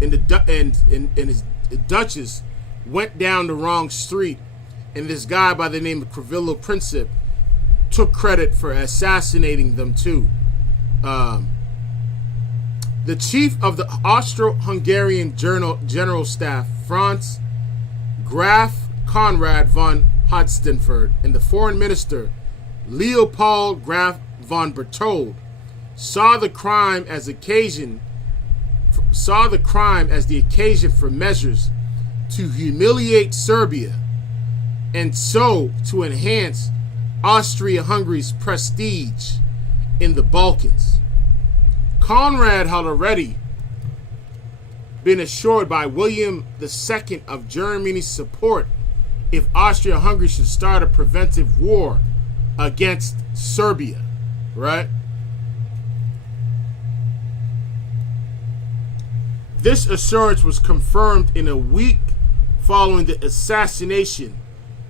his Duchess went down the wrong street, and this guy by the name of Gavrilo Princip took credit for assassinating them too. The chief of the Austro-Hungarian General Staff, Franz Graf Conrad von Hohenstaufen, and the foreign minister, Leopold Graf von Berthold, saw the crime as the occasion for measures to humiliate Serbia, and so to enhance Austria-Hungary's prestige in the Balkans. Conrad had already been assured by William II of Germany's support if Austria-Hungary should start a preventive war against Serbia, right? This assurance was confirmed in a week following the assassination,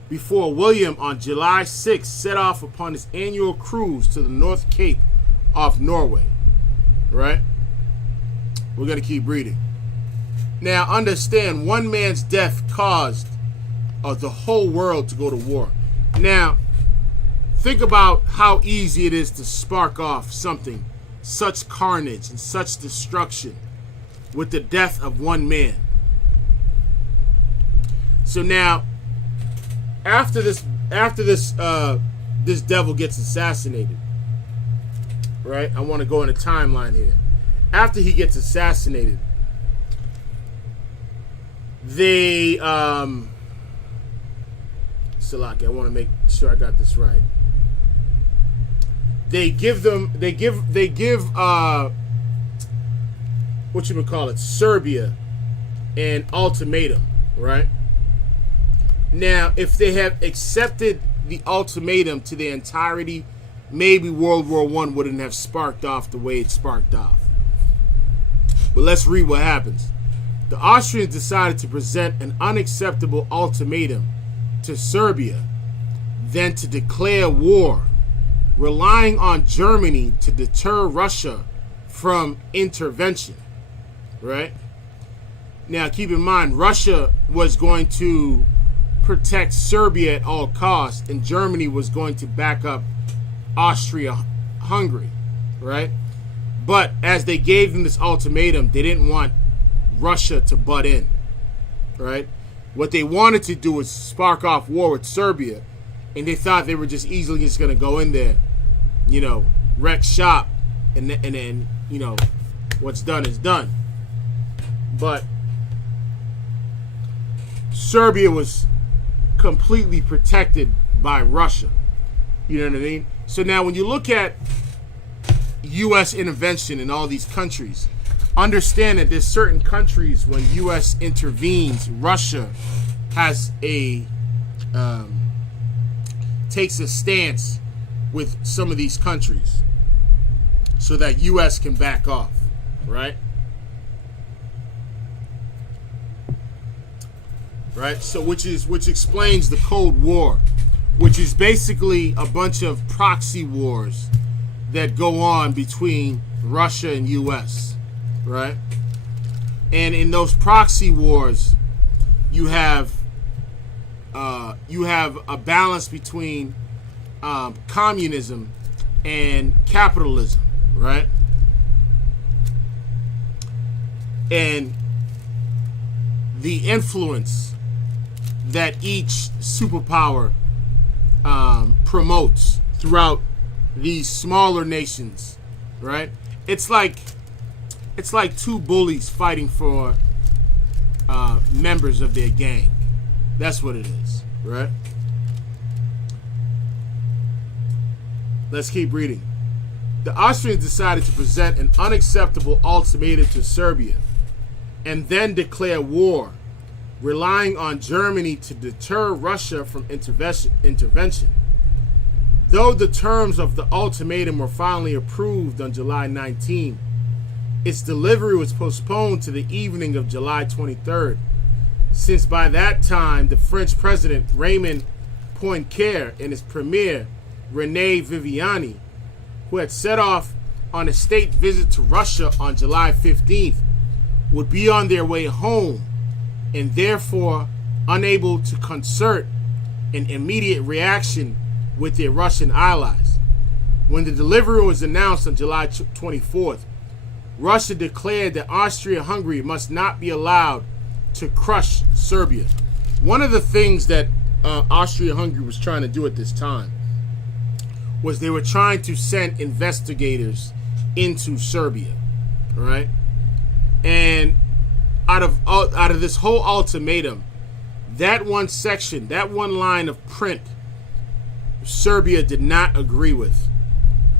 before William on July 6 set off upon his annual cruise to the North Cape off Norway, right? We're going to keep reading. Now, understand, one man's death caused the whole world to go to war. Now, think about how easy it is to spark off something, such carnage and such destruction, with the death of one man. So now, after this devil gets assassinated, right? I want to go in a timeline here. After he gets assassinated, they Salaki, I want to make sure I got this right. They give what you would call it, Serbia, an ultimatum, right? Now, if they have accepted the ultimatum to the entirety maybe World War I wouldn't have sparked off the way it sparked off. But let's read what happens. The Austrians decided to present an unacceptable ultimatum to Serbia, then to declare war, relying on Germany to deter Russia from intervention. Right? Now, keep in mind, Russia was going to protect Serbia at all costs, and Germany was going to back up Austria-Hungary, right? But as they gave them this ultimatum, they didn't want Russia to butt in, right? What they wanted to do was spark off war with Serbia, and they thought they were just easily just going to go in there, you know, wreck shop, and then, you know, what's done is done. But Serbia was completely protected by Russia. You know what I mean? So now when you look at U.S. intervention in all these countries, understand that there's certain countries when U.S. intervenes, Russia has takes a stance with some of these countries so that U.S. can back off, right? Right, so which explains the Cold War, which is basically a bunch of proxy wars that go on between Russia and U.S. Right, and in those proxy wars, you have a balance between communism and capitalism, right, and the influence that each superpower promotes throughout these smaller nations, right? It's like two bullies fighting for members of their gang. That's what it is, right? Let's keep reading. The Austrians decided to present an unacceptable ultimatum to Serbia and then declare war, relying on Germany to deter Russia from intervention. Though the terms of the ultimatum were finally approved on July 19, its delivery was postponed to the evening of July 23rd, since by that time the French president Raymond Poincaré and his premier René Viviani, who had set off on a state visit to Russia on July 15th, would be on their way home and therefore unable to concert an immediate reaction with their Russian allies. When the delivery was announced on July 24th, Russia declared that Austria-Hungary must not be allowed to crush Serbia. One of the things that Austria-Hungary was trying to do at this time was they were trying to send investigators into Serbia, all right? And out of this whole ultimatum, that one section, that one line of print, Serbia did not agree with.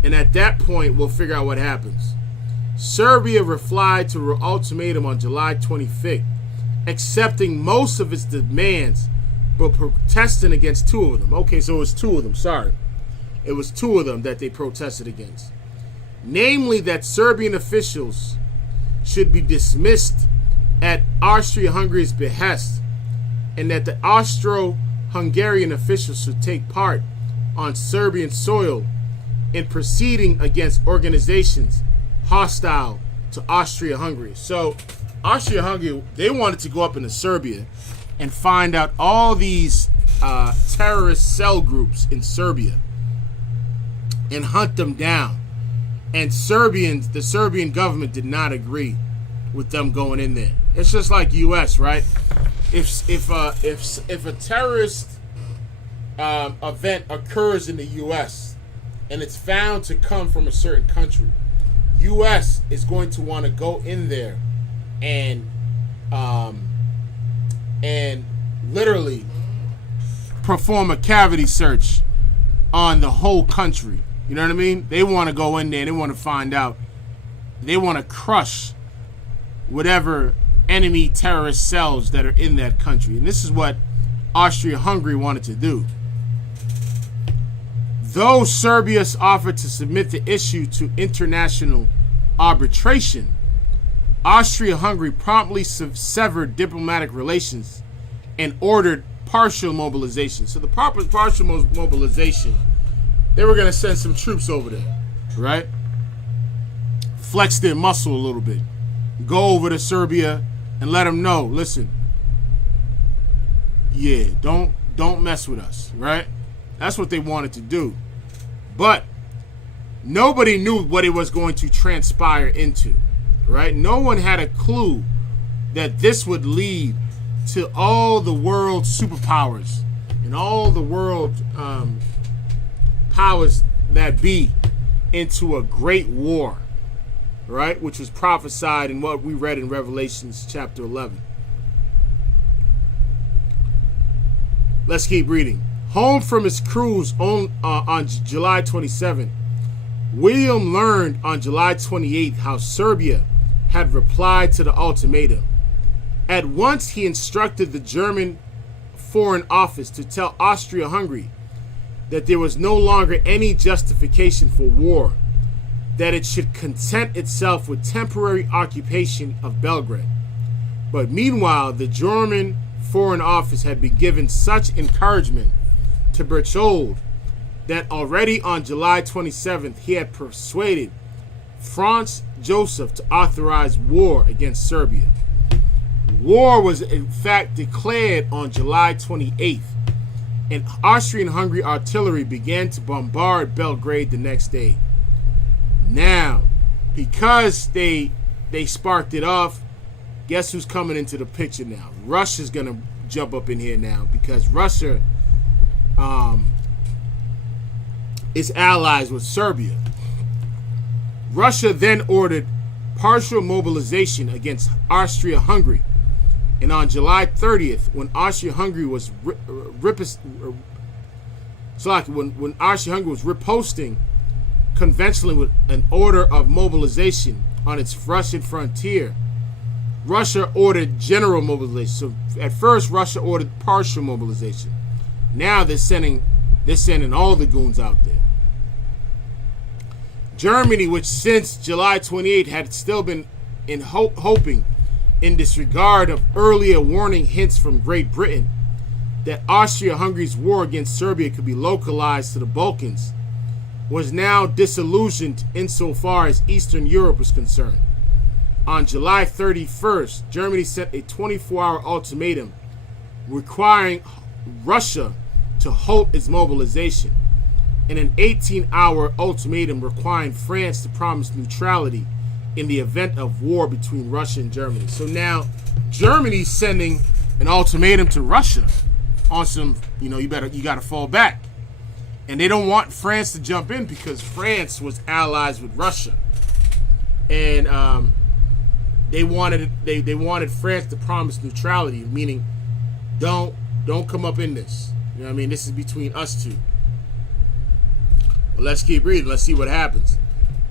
And at that point, we'll figure out what happens. Serbia replied to her ultimatum on July 25th, accepting most of its demands, but protesting against two of them. Okay, so it was two of them, sorry. It was two of them that they protested against. Namely, that Serbian officials should be dismissed at Austria-Hungary's behest, and that the Austro-Hungarian officials should take part on Serbian soil in proceeding against organizations hostile to Austria-Hungary. So Austria-Hungary, they wanted to go up into Serbia and find out all these terrorist cell groups in Serbia and hunt them down. And the Serbian government did not agree with them going in there. It's just like U.S., right? If a terrorist event occurs in the U.S. and it's found to come from a certain country, U.S. is going to want to go in there and literally perform a cavity search on the whole country. You know what I mean? They want to go in there and they want to find out. They want to crush whatever enemy terrorist cells that are in that country. And this is what Austria-Hungary wanted to do. Though Serbia offered to submit the issue to international arbitration, Austria-Hungary promptly severed diplomatic relations and ordered partial mobilization. So the partial mobilization, they were going to send some troops over there, right? Flex their muscle a little bit. Go over to Serbia and let them know, listen, yeah, don't mess with us, right? That's what they wanted to do. But nobody knew what it was going to transpire into, right? No one had a clue that this would lead to all the world superpowers and all the world powers that be into a great war, right? Which was prophesied in what we read in Revelations chapter 11. Let's keep reading. Home from his cruise on July 27, William learned on July 28th how Serbia had replied to the ultimatum. At once, he instructed the German Foreign Office to tell Austria-Hungary that there was no longer any justification for war, that it should content itself with temporary occupation of Belgrade. But meanwhile, the German Foreign Office had been given such encouragement to Berchtold that already on July 27th he had persuaded Franz Joseph to authorize war against Serbia. War was in fact declared on July 28th, and Austrian-Hungary artillery began to bombard Belgrade the next day. Now, because they sparked it off, guess who's coming into the picture now? Russia's going to jump up in here now, because Russia is allies with Serbia. Russia then ordered partial mobilization against Austria-Hungary. And on July 30th, when Austria-Hungary was riposting conventionally with an order of mobilization on its Russian frontier, Russia ordered general mobilization. So at first, Russia ordered partial mobilization. Now they're sending all the goons out there. Germany, which since July 28 had still been hoping, in disregard of earlier warning hints from Great Britain, that Austria-Hungary's war against Serbia could be localized to the Balkans, was now disillusioned insofar as Eastern Europe was concerned. On July 31st, Germany sent a 24-hour ultimatum requiring Russia to halt its mobilization, and an 18-hour ultimatum requiring France to promise neutrality in the event of war between Russia and Germany. So now Germany's sending an ultimatum to Russia on some, you got to fall back. And they don't want France to jump in because France was allies with Russia. And they wanted France to promise neutrality, meaning don't come up in this. You know what I mean? This is between us two. Well, let's keep reading. Let's see what happens.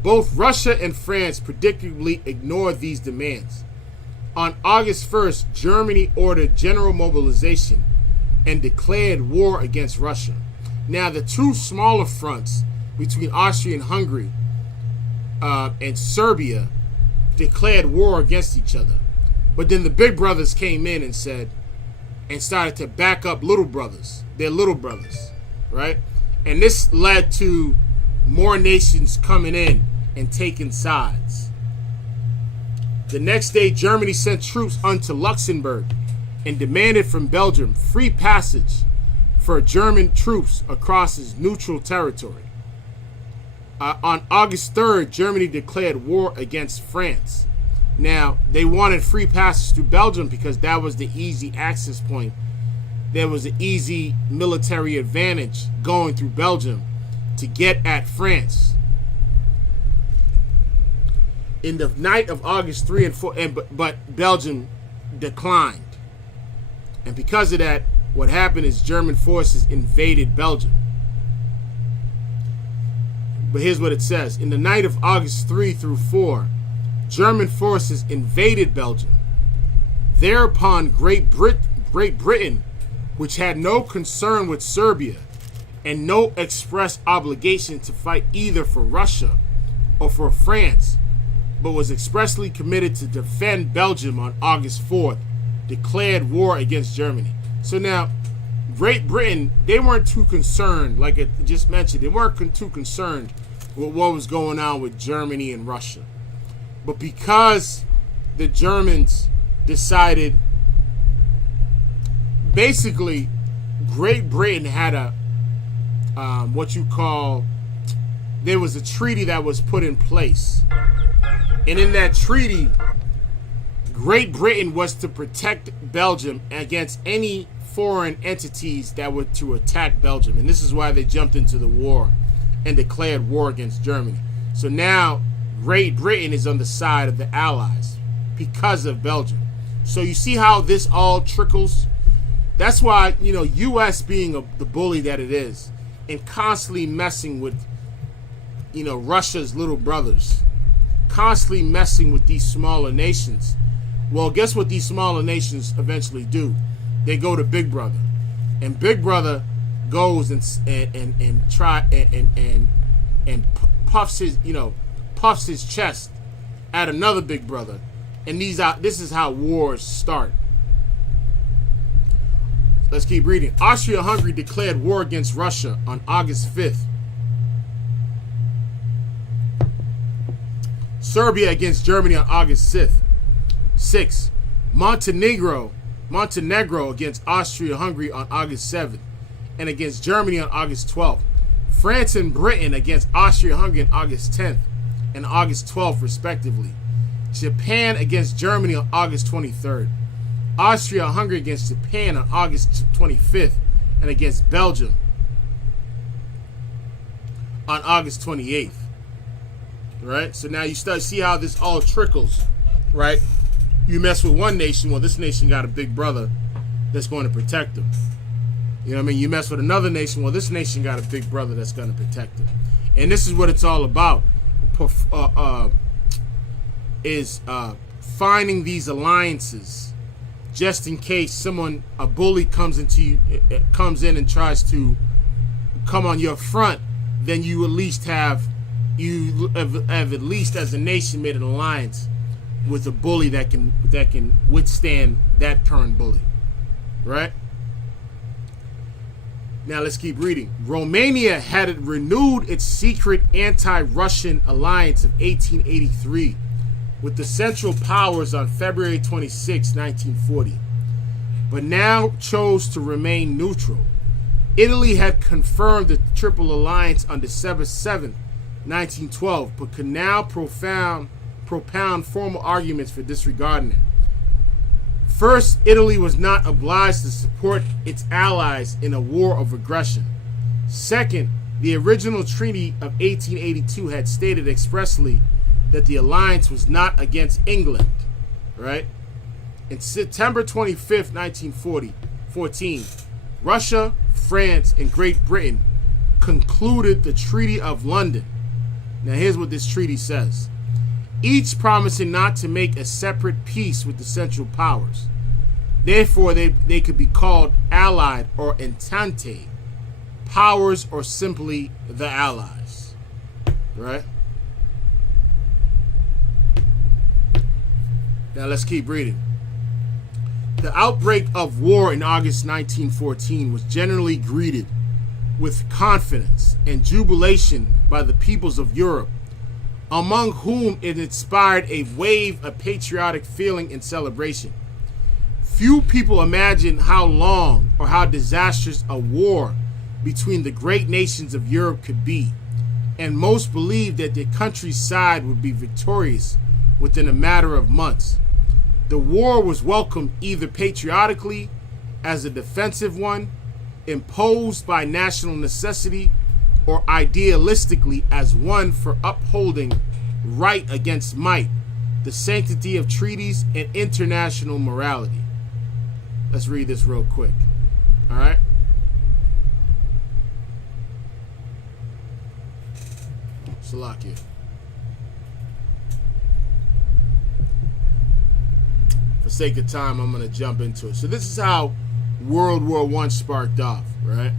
Both Russia and France predictably ignored these demands. On August 1st, Germany ordered general mobilization and declared war against Russia. Now, the two smaller fronts between Austria and Hungary and Serbia declared war against each other. But then the big brothers came in and started to back up their little brothers, right? And this led to more nations coming in and taking sides. The next day, Germany sent troops unto Luxembourg and demanded from Belgium free passage for German troops across its neutral territory. On August 3rd, Germany declared war against France. Now, they wanted free passage to Belgium because that was the easy access point. There was an easy military advantage going through Belgium to get at France. In the night of August 3 and 4, but Belgium declined. And because of that, what happened is German forces invaded Belgium. But here's what it says. In the night of August 3 through 4, German forces invaded Belgium. Thereupon Great Britain, which had no concern with Serbia, and no express obligation to fight either for Russia or for France, but was expressly committed to defend Belgium on August 4th, declared war against Germany. So now, Great Britain, they weren't too concerned, like I just mentioned, they weren't too concerned with what was going on with Germany and Russia. But because the Germans decided, basically, Great Britain had a, there was a treaty that was put in place. And in that treaty, Great Britain was to protect Belgium against any foreign entities that were to attack Belgium. And this is why they jumped into the war and declared war against Germany. So now Great Britain is on the side of the Allies because of Belgium. So you see how this all trickles? That's why, U.S. being the bully that it is and constantly messing with, Russia's little brothers, constantly messing with these smaller nations. Well, guess what these smaller nations eventually do? They go to Big Brother, and Big Brother goes and puffs his chest at another Big Brother, and this is how wars start. Let's keep reading. Austria-Hungary declared war against Russia on August 5th. Serbia against Germany on August 6th. 6. Montenegro against Austria-Hungary on August 7th, and against Germany on August 12th. France and Britain against Austria-Hungary on August 10th and August 12th, respectively. Japan against Germany on August 23rd. Austria-Hungary against Japan on August 25th, and against Belgium on August 28th. Right? So now you start to see how this all trickles, right? You mess with one nation, well, this nation got a big brother that's going to protect them. You know what I mean? You mess with another nation, well, this nation got a big brother that's going to protect them. And this is what it's all about, finding these alliances just in case a bully comes in and tries to come on your front. Then you at least have at least as a nation made an alliance with a bully that can withstand that current bully, right? Now let's keep reading. Romania had renewed its secret anti-Russian alliance of 1883 with the Central Powers on February 26, 1940, but now chose to remain neutral. Italy had confirmed the Triple Alliance on December 7, 1912, but could now propound formal arguments for disregarding it. First, Italy was not obliged to support its allies in a war of aggression. Second, the original treaty of 1882 had stated expressly that the alliance was not against England, right? In September 25th, 1914, Russia, France, and Great Britain concluded the Treaty of London. Now here's what this treaty says. Each promising not to make a separate peace with the Central Powers. Therefore, they could be called Allied or Entente powers, or simply the Allies, right? Now let's keep reading. The outbreak of war in August 1914 was generally greeted with confidence and jubilation by the peoples of Europe, among whom it inspired a wave of patriotic feeling and celebration. Few people imagined how long or how disastrous a war between the great nations of Europe could be, and most believed that their country's side would be victorious within a matter of months. The war was welcomed either patriotically as a defensive one, imposed by national necessity, or idealistically as one for upholding right against might, the sanctity of treaties, and international morality. Let's read this real quick. All right? Salakia. For sake of time, I'm going to jump into it. So this is how World War I sparked off, right?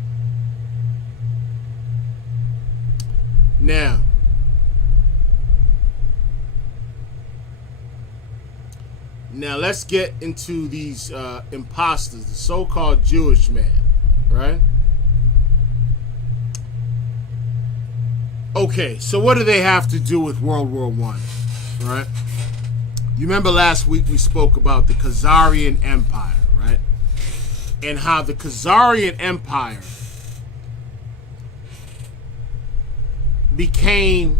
Now, let's get into these imposters, the so-called Jewish man, right? Okay, so what do they have to do with World War I, right? You remember last week we spoke about the Khazarian Empire, right? And how the Khazarian Empire became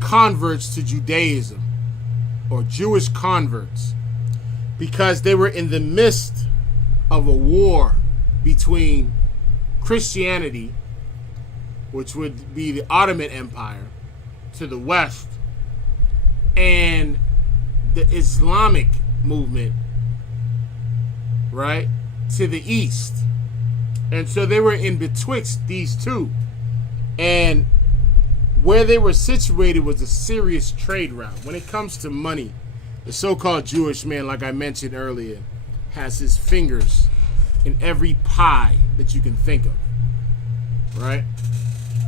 converts to Judaism, or Jewish converts, because they were in the midst of a war between Christianity, which would be the Ottoman Empire to the west, and the Islamic movement, right, to the east. And so they were in betwixt these two. And where they were situated was a serious trade route. When it comes to money, the so-called Jewish man, like I mentioned earlier, has his fingers in every pie that you can think of, right?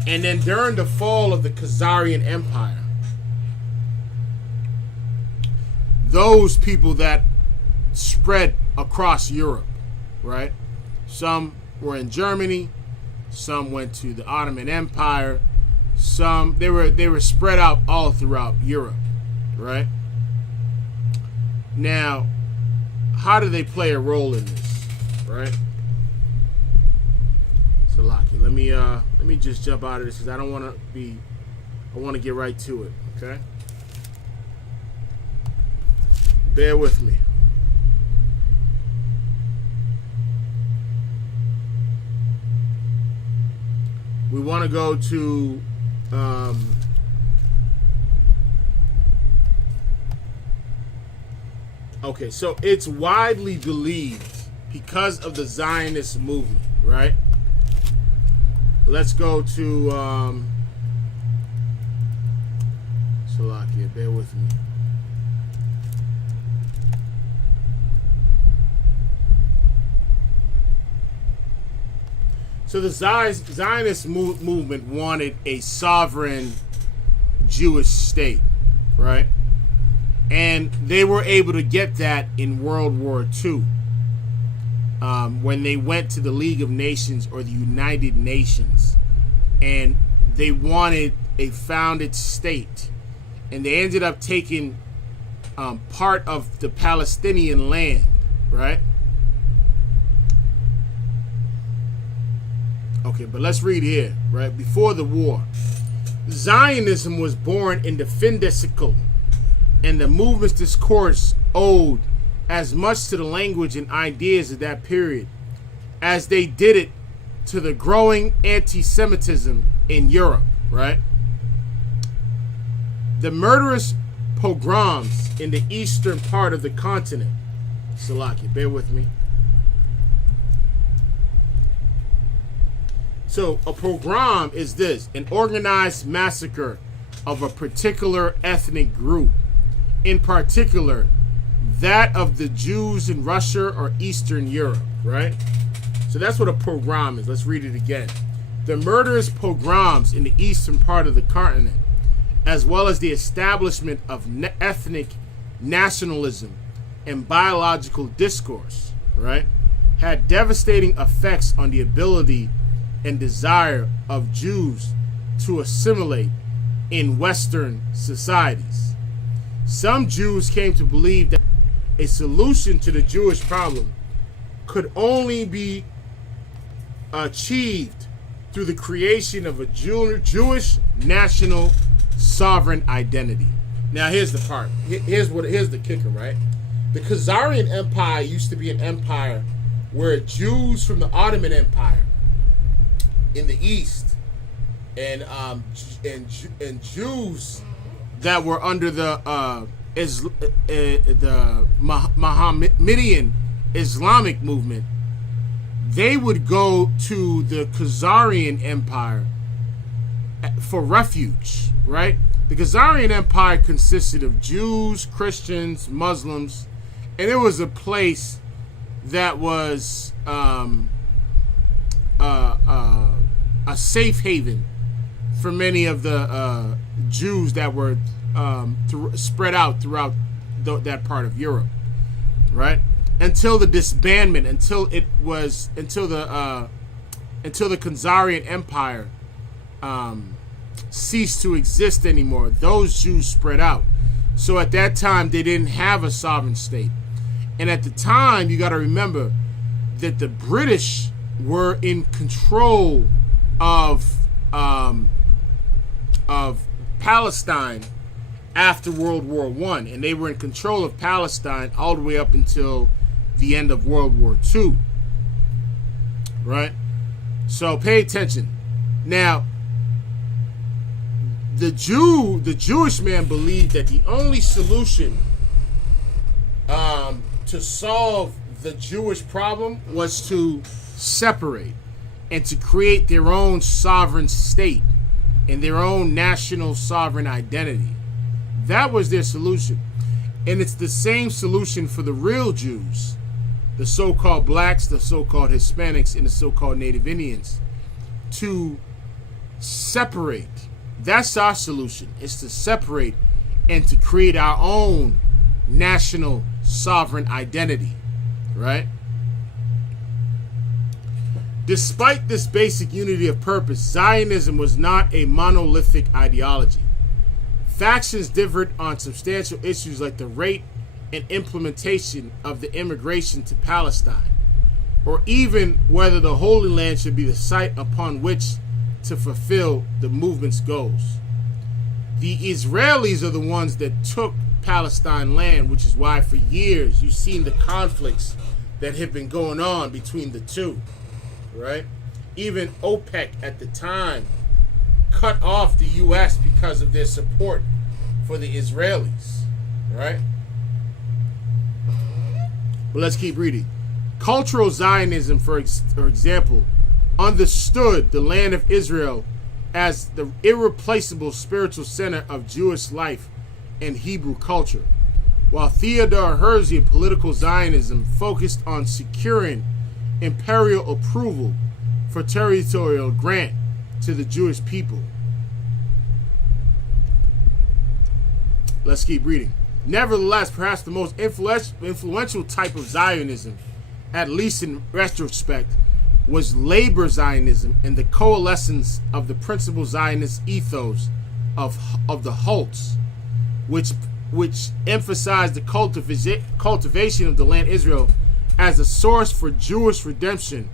And then during the fall of the Khazarian Empire, those people that spread across Europe, right? Some were in Germany, some went to the Ottoman Empire, some they were spread out all throughout Europe, right? Now, how do they play a role in this, right? So, Laki, let me just jump out of this because I want to get right to it, okay? Bear with me. We want to go to okay, so it's widely believed because of the Zionist movement, right? Let's go to Salakia, bear with me. So the Zionist movement wanted a sovereign Jewish state, right? And they were able to get that in World War II when they went to the League of Nations or the United Nations, and they wanted a founded state. And they ended up taking part of the Palestinian land, right? Okay, but let's read here, right? Before the war, Zionism was born in the Findesicle, and the movement's discourse owed as much to the language and ideas of that period as they did it to the growing anti-Semitism in Europe, right? The murderous pogroms in the eastern part of the continent, Salakia, bear with me. So a pogrom is this: an organized massacre of a particular ethnic group, in particular that of the Jews in Russia or Eastern Europe, right? So that's what a pogrom is. Let's read it again. The murderous pogroms in the eastern part of the continent, as well as the establishment of ethnic nationalism and biological discourse, right, had devastating effects on the ability and desire of Jews to assimilate in Western societies. Some Jews came to believe that a solution to the Jewish problem could only be achieved through the creation of a Jewish national sovereign identity. Now here's the part. Here's the kicker, right? The Khazarian Empire used to be an empire where Jews from the Ottoman Empire in the east and Jews that were under the Mohammedan Islamic movement, they would go to the Khazarian Empire for refuge, right? The Khazarian Empire consisted of Jews, Christians, Muslims, and it was a place that was a safe haven for many of the Jews that were spread out throughout that part of Europe, right? Until the disbandment, until the Khazarian Empire ceased to exist anymore. Those Jews spread out. So at that time, they didn't have a sovereign state. And at the time, you got to remember that the British were in control of Palestine after World War I, and they were in control of Palestine all the way up until the end of World War II, right? So pay attention. Now, the Jewish man believed that the only solution to solve the Jewish problem was to separate and to create their own sovereign state and their own national sovereign identity. That was their solution. And it's the same solution for the real Jews, the so-called blacks, the so-called Hispanics, and the so-called Native Indians, to separate. That's our solution, is to separate and to create our own national sovereign identity, right? Despite this basic unity of purpose, Zionism was not a monolithic ideology. Factions differed on substantial issues like the rate and implementation of the immigration to Palestine, or even whether the Holy Land should be the site upon which to fulfill the movement's goals. The Israelis are the ones that took Palestine land, which is why for years you've seen the conflicts that have been going on between the two, right? Even OPEC at the time cut off the U.S. because of their support for the Israelis, right? But let's keep reading. Cultural Zionism, for example, understood the land of Israel as the irreplaceable spiritual center of Jewish life and Hebrew culture, while Theodor Herzlian political Zionism focused on securing imperial approval for territorial grant to the Jewish people. Let's keep reading. Nevertheless, perhaps the most influential type of Zionism, at least in retrospect, was labor Zionism and the coalescence of the principal Zionist ethos of the Holtz, which emphasized the cultivation of the land Israel as a source for Jewish redemption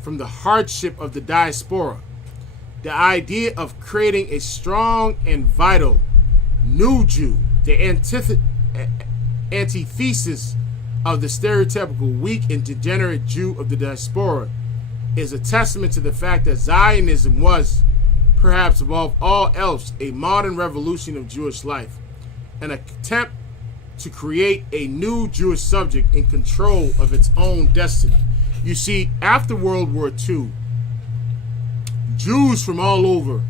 from the hardship of the diaspora. The idea of creating a strong and vital new Jew, the antithesis of the stereotypical weak and degenerate Jew of the diaspora, is a testament to the fact that Zionism was, perhaps above all else, a modern revolution of Jewish life, an attempt to create a new Jewish subject in control of its own destiny. You see, after World War II, Jews from all over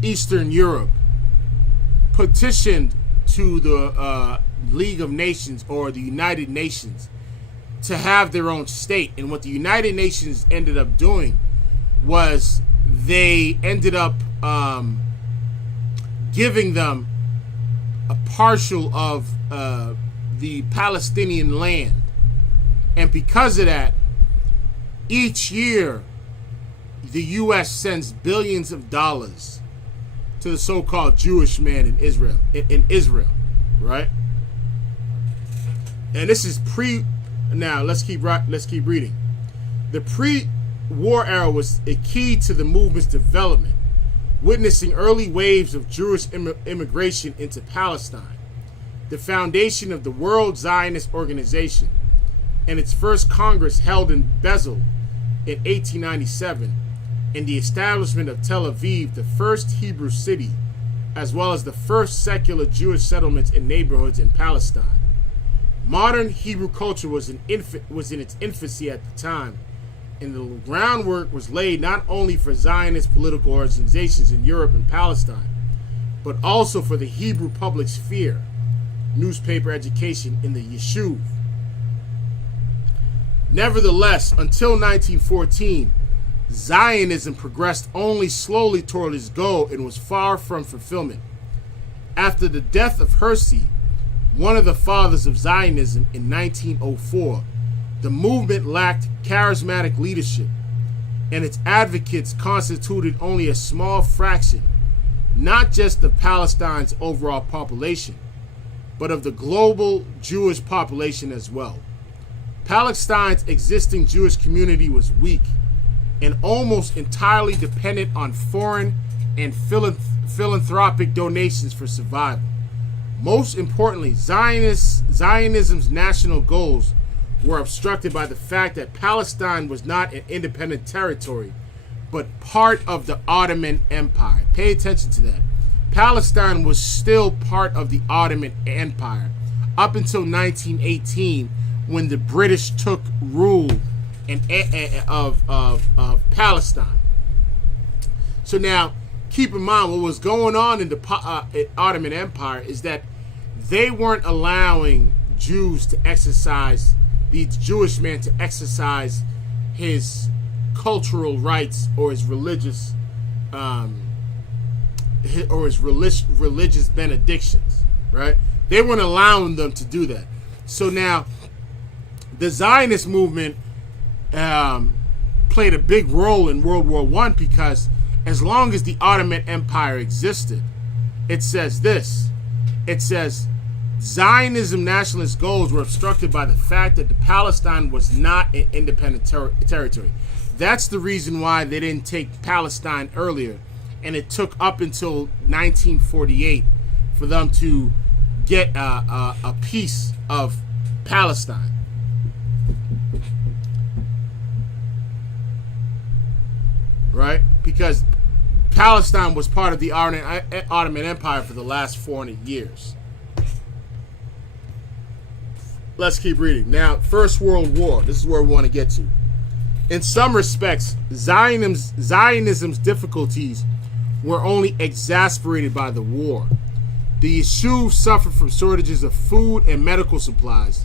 Eastern Europe petitioned to the League of Nations or the United Nations to have their own state. And what the United Nations ended up doing was they ended up giving them a partial of the Palestinian land. And because of that, each year the U.S. sends billions of dollars to the so-called Jewish man in Israel, right? And this is Now let's keep reading. The pre-war era was a key to the movement's development, witnessing early waves of Jewish immigration into Palestine, the foundation of the World Zionist Organization, and its first Congress held in Basel in 1897, and the establishment of Tel Aviv, the first Hebrew city, as well as the first secular Jewish settlements and neighborhoods in Palestine. Modern Hebrew culture was in its infancy at the time, and the groundwork was laid not only for Zionist political organizations in Europe and Palestine, but also for the Hebrew public sphere, newspaper education in the Yishuv. Nevertheless, until 1914, Zionism progressed only slowly toward its goal and was far from fulfillment. After the death of Herzl, one of the fathers of Zionism, in 1904, the movement lacked charismatic leadership, and its advocates constituted only a small fraction, not just of Palestine's overall population, but of the global Jewish population as well. Palestine's existing Jewish community was weak and almost entirely dependent on foreign and philanthropic donations for survival. Most importantly, Zionism's national goals were obstructed by the fact that Palestine was not an independent territory, but part of the Ottoman Empire. Pay attention to that. Palestine was still part of the Ottoman Empire up until 1918, when the British took rule of Palestine. So now, keep in mind what was going on in the Ottoman Empire is that they weren't allowing Jews to exercise, the Jewish man to exercise his cultural rights or his religious religious benedictions, right? They weren't allowing them to do that. So now, the Zionist movement played a big role in World War I, because as long as the Ottoman Empire existed, it says this. It says, Zionism nationalist goals were obstructed by the fact that Palestine was not an independent territory. That's the reason why they didn't take Palestine earlier, and it took up until 1948 for them to get a piece of Palestine. Right? Because Palestine was part of the Ottoman Empire for the last 400 years. Let's keep reading. Now, First World War. This is where we want to get to. In some respects, Zionism's difficulties were only exacerbated by the war. The Yishuv suffered from shortages of food and medical supplies.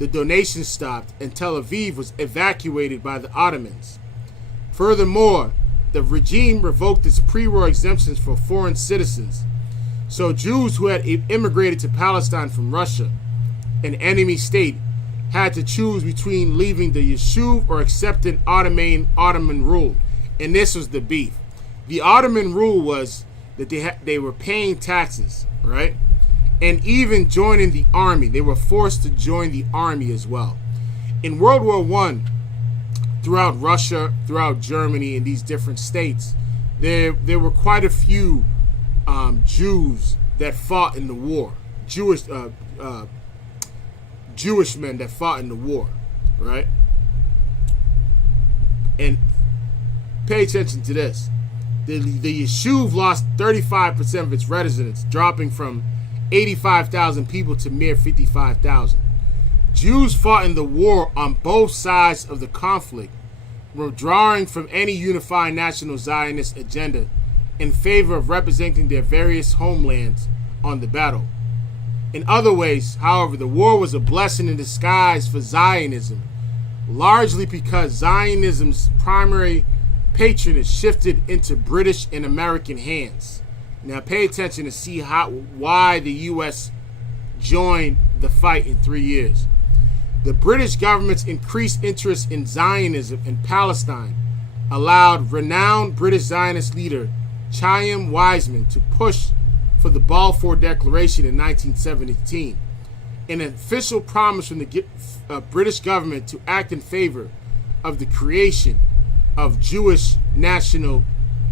The donations stopped, and Tel Aviv was evacuated by the Ottomans. Furthermore, the regime revoked its pre-war exemptions for foreign citizens. So Jews who had immigrated to Palestine from Russia, an enemy state, had to choose between leaving the Yishuv or accepting Ottoman rule. And this was the beef. The Ottoman rule was that they were paying taxes, right? And even joining the army. They were forced to join the army as well. In World War I, throughout Russia, throughout Germany, in these different states, there were quite a few Jews that fought in the war. Jewish men that fought in the war, right? And pay attention to this. The Yishuv lost 35% of its residents, dropping from 85,000 people to mere 55,000. Jews fought in the war on both sides of the conflict, withdrawing from any unified national Zionist agenda in favor of representing their various homelands on the battle. In other ways, however, the war was a blessing in disguise for Zionism, largely because Zionism's primary patronage shifted into British and American hands. Now pay attention to see why the U.S. joined the fight in 3 years. The British government's increased interest in Zionism in Palestine allowed renowned British Zionist leader Chaim Weizmann to push for the Balfour Declaration in 1917, an official promise from the British government to act in favor of the creation of Jewish national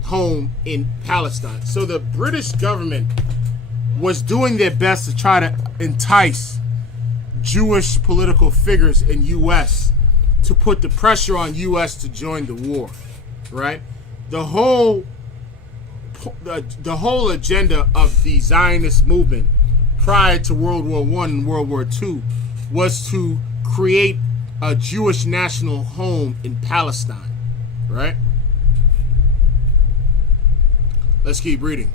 home in Palestine. So the British government was doing their best to try to entice Jewish political figures in U.S. to put the pressure on U.S. to join the war, right? The whole agenda of the Zionist movement prior to World War I and World War II was to create a Jewish national home in Palestine, right? Let's keep reading.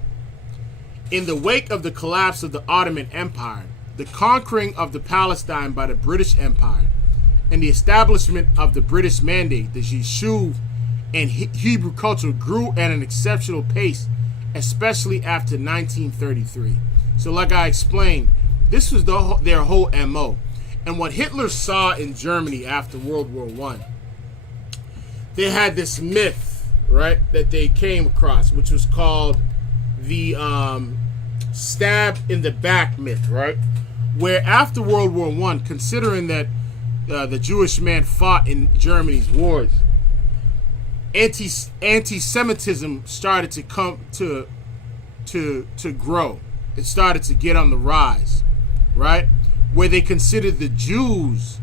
In the wake of the collapse of the Ottoman Empire, the conquering of the Palestine by the British Empire, and the establishment of the British Mandate, the Yishuv, and Hebrew culture grew at an exceptional pace, especially after 1933. So like I explained, this was their whole MO. And what Hitler saw in Germany after World War I, they had this myth, right, that they came across, which was called the stab in the back myth, right? Where after World War I, considering that the Jewish man fought in Germany's wars, anti-Semitism started to come to grow. It started to get on the rise, right? Where they considered the Jews,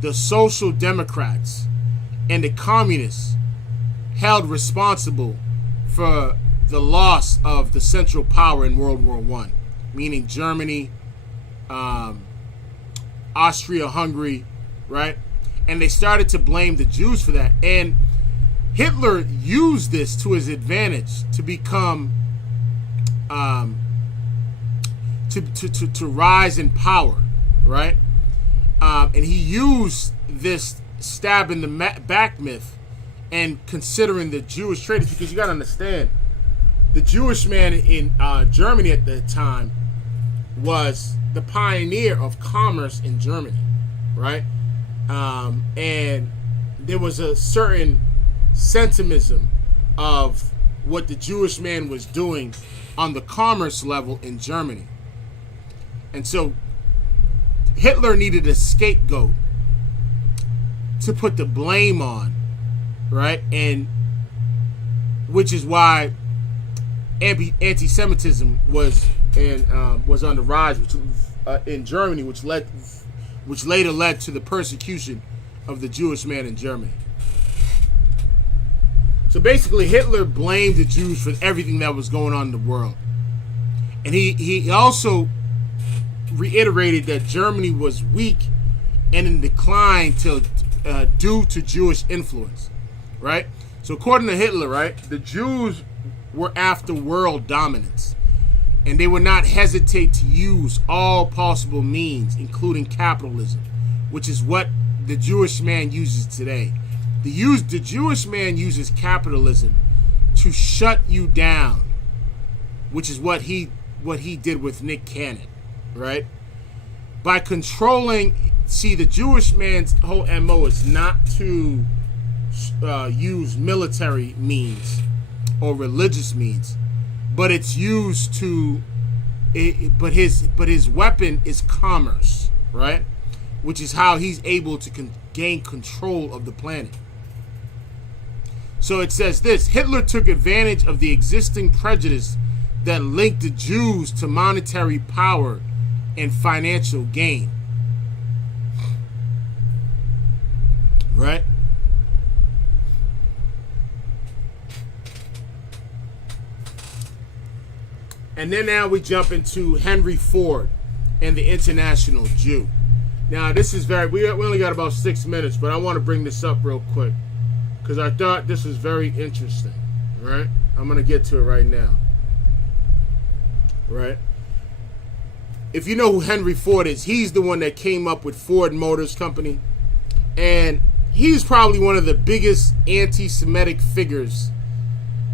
the Social Democrats, and the Communists held responsible for the loss of the Central Power in World War I, meaning Germany, Austria-Hungary, right? And they started to blame the Jews for that. And Hitler used this to his advantage to become, to rise in power, right? And he used this stab in the back myth and considering the Jewish traders, because you got to understand, the Jewish man in Germany at the time was the pioneer of commerce in Germany, right? And there was a certain sentimentism of what the Jewish man was doing on the commerce level in Germany. And so Hitler needed a scapegoat to put the blame on, right? And which is why anti-Semitism was on the rise, which in Germany, which later led to the persecution of the Jewish man in Germany. So basically, Hitler blamed the Jews for everything that was going on in the world, and he also reiterated that Germany was weak and in decline due to Jewish influence, right? So according to Hitler, right, the Jews were after world dominance, and they would not hesitate to use all possible means, including capitalism, which is what the Jewish man uses today. The Jewish man uses capitalism to shut you down, which is what he did with Nick Cannon, right? By controlling, see, the Jewish man's whole MO is not to use military means or religious means, but it's used to. But his weapon is commerce, right? Which is how he's able to gain control of the planet. So it says this: Hitler took advantage of the existing prejudice that linked the Jews to monetary power and financial gain. Right? And then now we jump into Henry Ford and the International Jew. Now this is we only got about 6 minutes, but I want to bring this up real quick because I thought this was very interesting. Right? I'm going to get to it right now. Right? If you know who Henry Ford is, he's the one that came up with Ford Motors Company. And he's probably one of the biggest anti-Semitic figures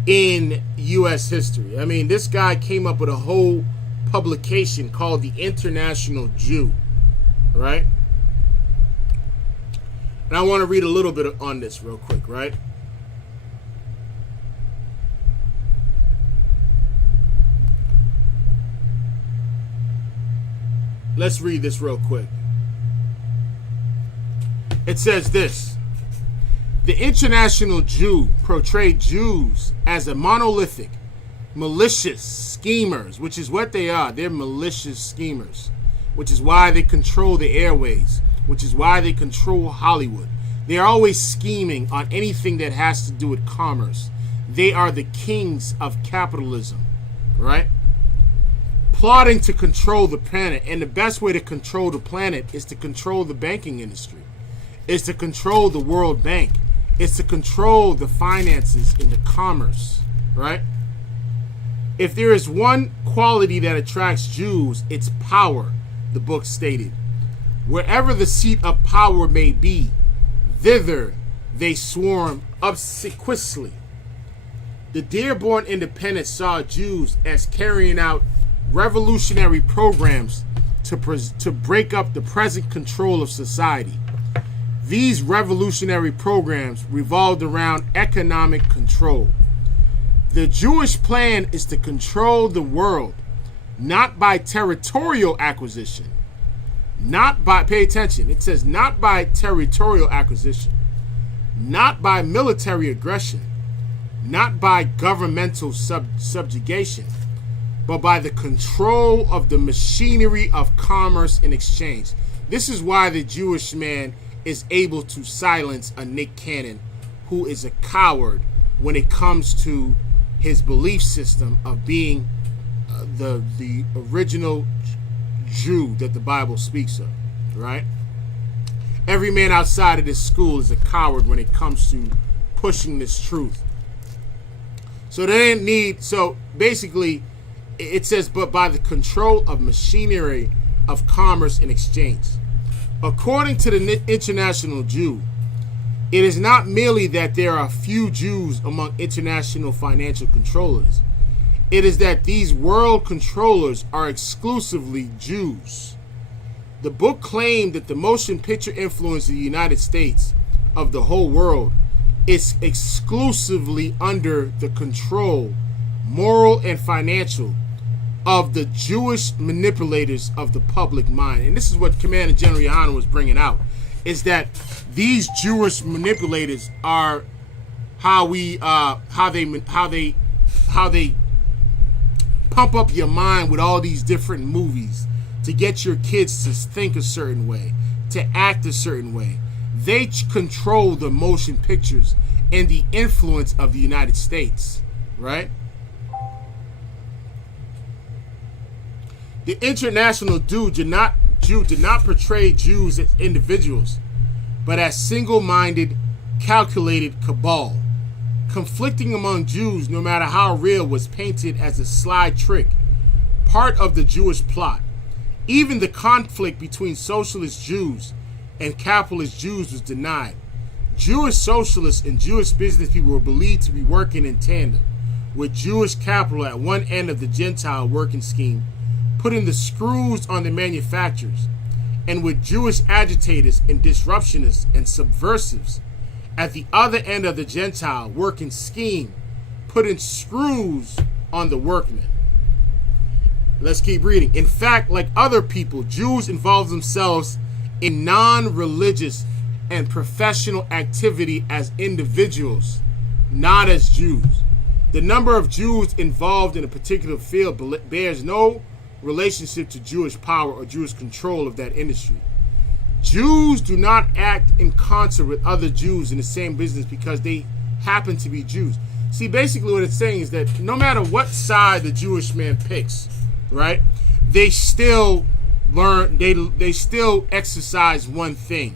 in U.S. history. I mean, this guy came up with a whole publication called the International Jew, right? And I want to read a little bit on this real quick, right? Let's read this real quick. It says this: the International Jew portrayed Jews as a monolithic, malicious schemers, which is what they are. They're malicious schemers, which is why they control the airways, which is why they control Hollywood. They are always scheming on anything that has to do with commerce. They are the kings of capitalism, right? Plotting to control the planet, and the best way to control the planet is to control the banking industry, is to control the World Bank, is to control the finances in the commerce, right? If there is one quality that attracts Jews, it's power, the book stated. Wherever the seat of power may be, thither they swarm obsequiously. The Dearborn Independent saw Jews as carrying out revolutionary programs to break up the present control of society. These revolutionary programs revolved around economic control. The Jewish plan is to control the world, not by territorial acquisition, pay attention, it says not by territorial acquisition, not by military aggression, not by governmental subjugation, but by the control of the machinery of commerce and exchange. This is why the Jewish man is able to silence a Nick Cannon, who is a coward when it comes to his belief system of being the original Jew that the Bible speaks of, right? Every man outside of this school is a coward when it comes to pushing this truth. So they didn't need, so basically it says, but by the control of machinery of commerce and exchange. According to the International Jew, it is not merely that there are few Jews among international financial controllers. It is that these world controllers are exclusively Jews. The book claimed that the motion picture influence of the United States of the whole world is exclusively under the control, moral and financial, of the Jewish manipulators of the public mind. And this is what Commander General Yohanan was bringing out, is that these Jewish manipulators are how they pump up your mind with all these different movies to get your kids to think a certain way, to act a certain way. They control the motion pictures and the influence of the United States, right? The International Jew did not portray Jews as individuals, but as single-minded, calculated cabal. Conflicting among Jews, no matter how real, was painted as a sly trick, part of the Jewish plot. Even the conflict between socialist Jews and capitalist Jews was denied. Jewish socialists and Jewish business people were believed to be working in tandem, with Jewish capital at one end of the Gentile working scheme, putting the screws on the manufacturers, and with Jewish agitators and disruptionists and subversives at the other end of the Gentile working scheme, putting screws on the workmen. Let's keep reading. In fact, like other people, Jews involve themselves in non-religious and professional activity as individuals, not as Jews. The number of Jews involved in a particular field bears no relationship to Jewish power or Jewish control of that industry. Jews do not act in concert with other Jews in the same business because they happen to be Jews. See, basically what it's saying is that no matter what side the Jewish man picks, right, they still learn, they still exercise one thing.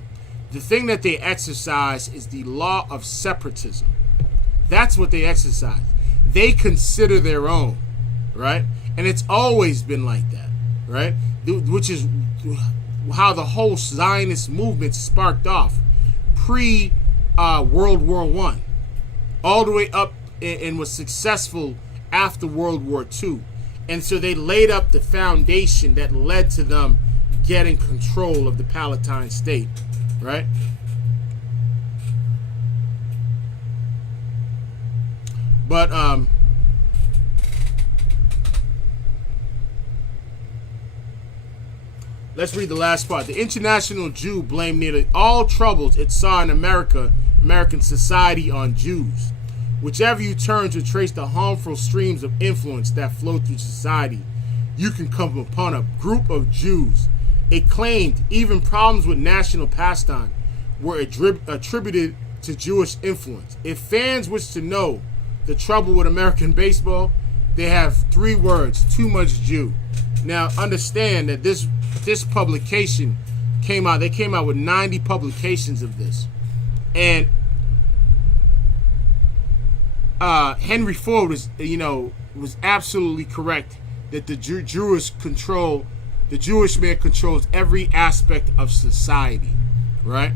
The thing that they exercise is the law of separatism. That's what they exercise. They consider their own, right? And it's always been like that, right? Which is how the whole Zionist movement sparked off pre-World War I, all the way up and was successful after World War II. And so they laid up the foundation that led to them getting control of the Palestine state, right? But let's read the last part. The International Jew blamed nearly all troubles it saw in American society on Jews. Whichever you turn to trace the harmful streams of influence that flow through society, you can come upon a group of Jews. It claimed even problems with national pastime were attributed to Jewish influence. If fans wish to know the trouble with American baseball, they have 3 words: too much Jew. Now understand that this publication came out. They came out with 90 publications of this, and Henry Ford was absolutely correct that the Jewish man controls every aspect of society, right?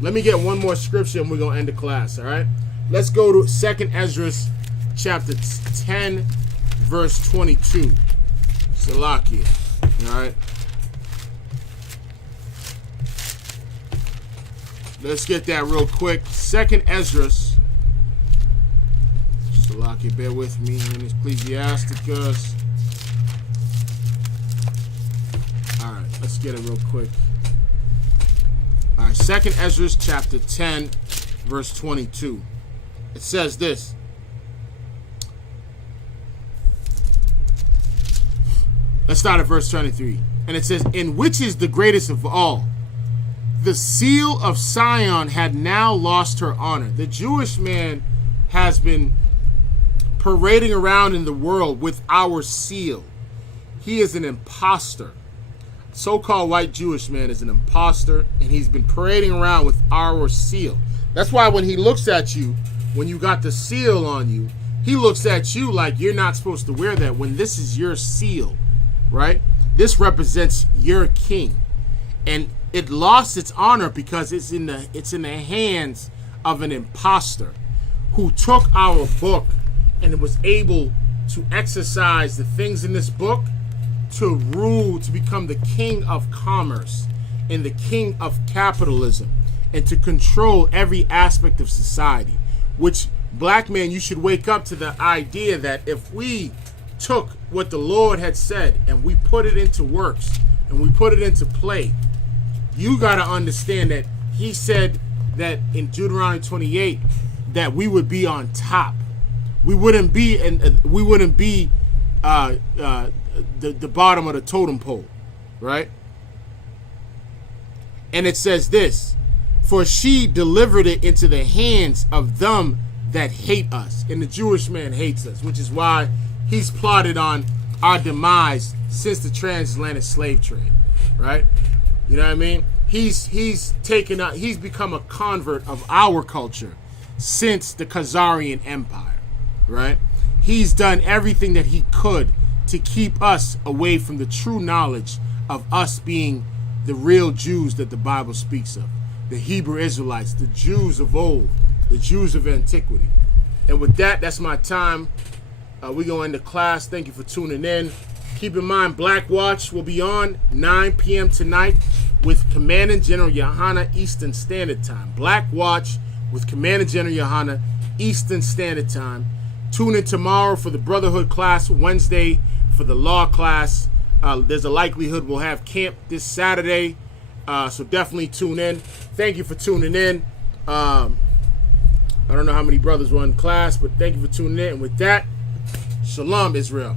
Let me get one more scripture and we're going to end the class, all right? Let's go to 2nd Ezra chapter 10, verse 22. Salakia, all right? Let's get that real quick. 2nd Ezra. Salakia, bear with me in Ecclesiasticus. All right, let's get it real quick. All right, 2nd Ezra chapter 10, verse 22. It says this. Let's start at verse 23. And it says, "In which is the greatest of all? The seal of Sion had now lost her honor." The Jewish man has been parading around in the world with our seal. He is an imposter. So-called white Jewish man is an imposter, and he's been parading around with our seal. That's why when he looks at you, when you got the seal on you, he looks at you like you're not supposed to wear that when this is your seal, right? This represents your king. And it lost its honor because it's in the hands of an imposter who took our book and was able to exercise the things in this book to rule, to become the king of commerce and the king of capitalism, and to control every aspect of society. Which, black man, you should wake up to the idea that if we took what the Lord had said and we put it into works and we put it into play, you got to understand that he said that in Deuteronomy 28 that we would be on top. We wouldn't be the bottom of the totem pole, right? And it says this, "For she delivered it into the hands of them that hate us." And the Jewish man hates us, which is why he's plotted on our demise since the transatlantic slave trade, right? You know what I mean? He's become a convert of our culture since the Khazarian Empire, right? He's done everything that he could to keep us away from the true knowledge of us being the real Jews that the Bible speaks of. The Hebrew Israelites, the Jews of old, the Jews of antiquity. And with that, that's my time. We're going to end the class. Thank you for tuning in. Keep in mind, Black Watch will be on 9 p.m. tonight with Commanding General Yohana Eastern Standard Time. Black Watch with Commanding General Yohana Eastern Standard Time. Tune in tomorrow for the Brotherhood class, Wednesday for the Law class. There's a likelihood we'll have camp this Saturday, so definitely tune in. Thank you for tuning in. I don't know how many brothers were in class, but thank you for tuning in. And with that, Shalom, Israel.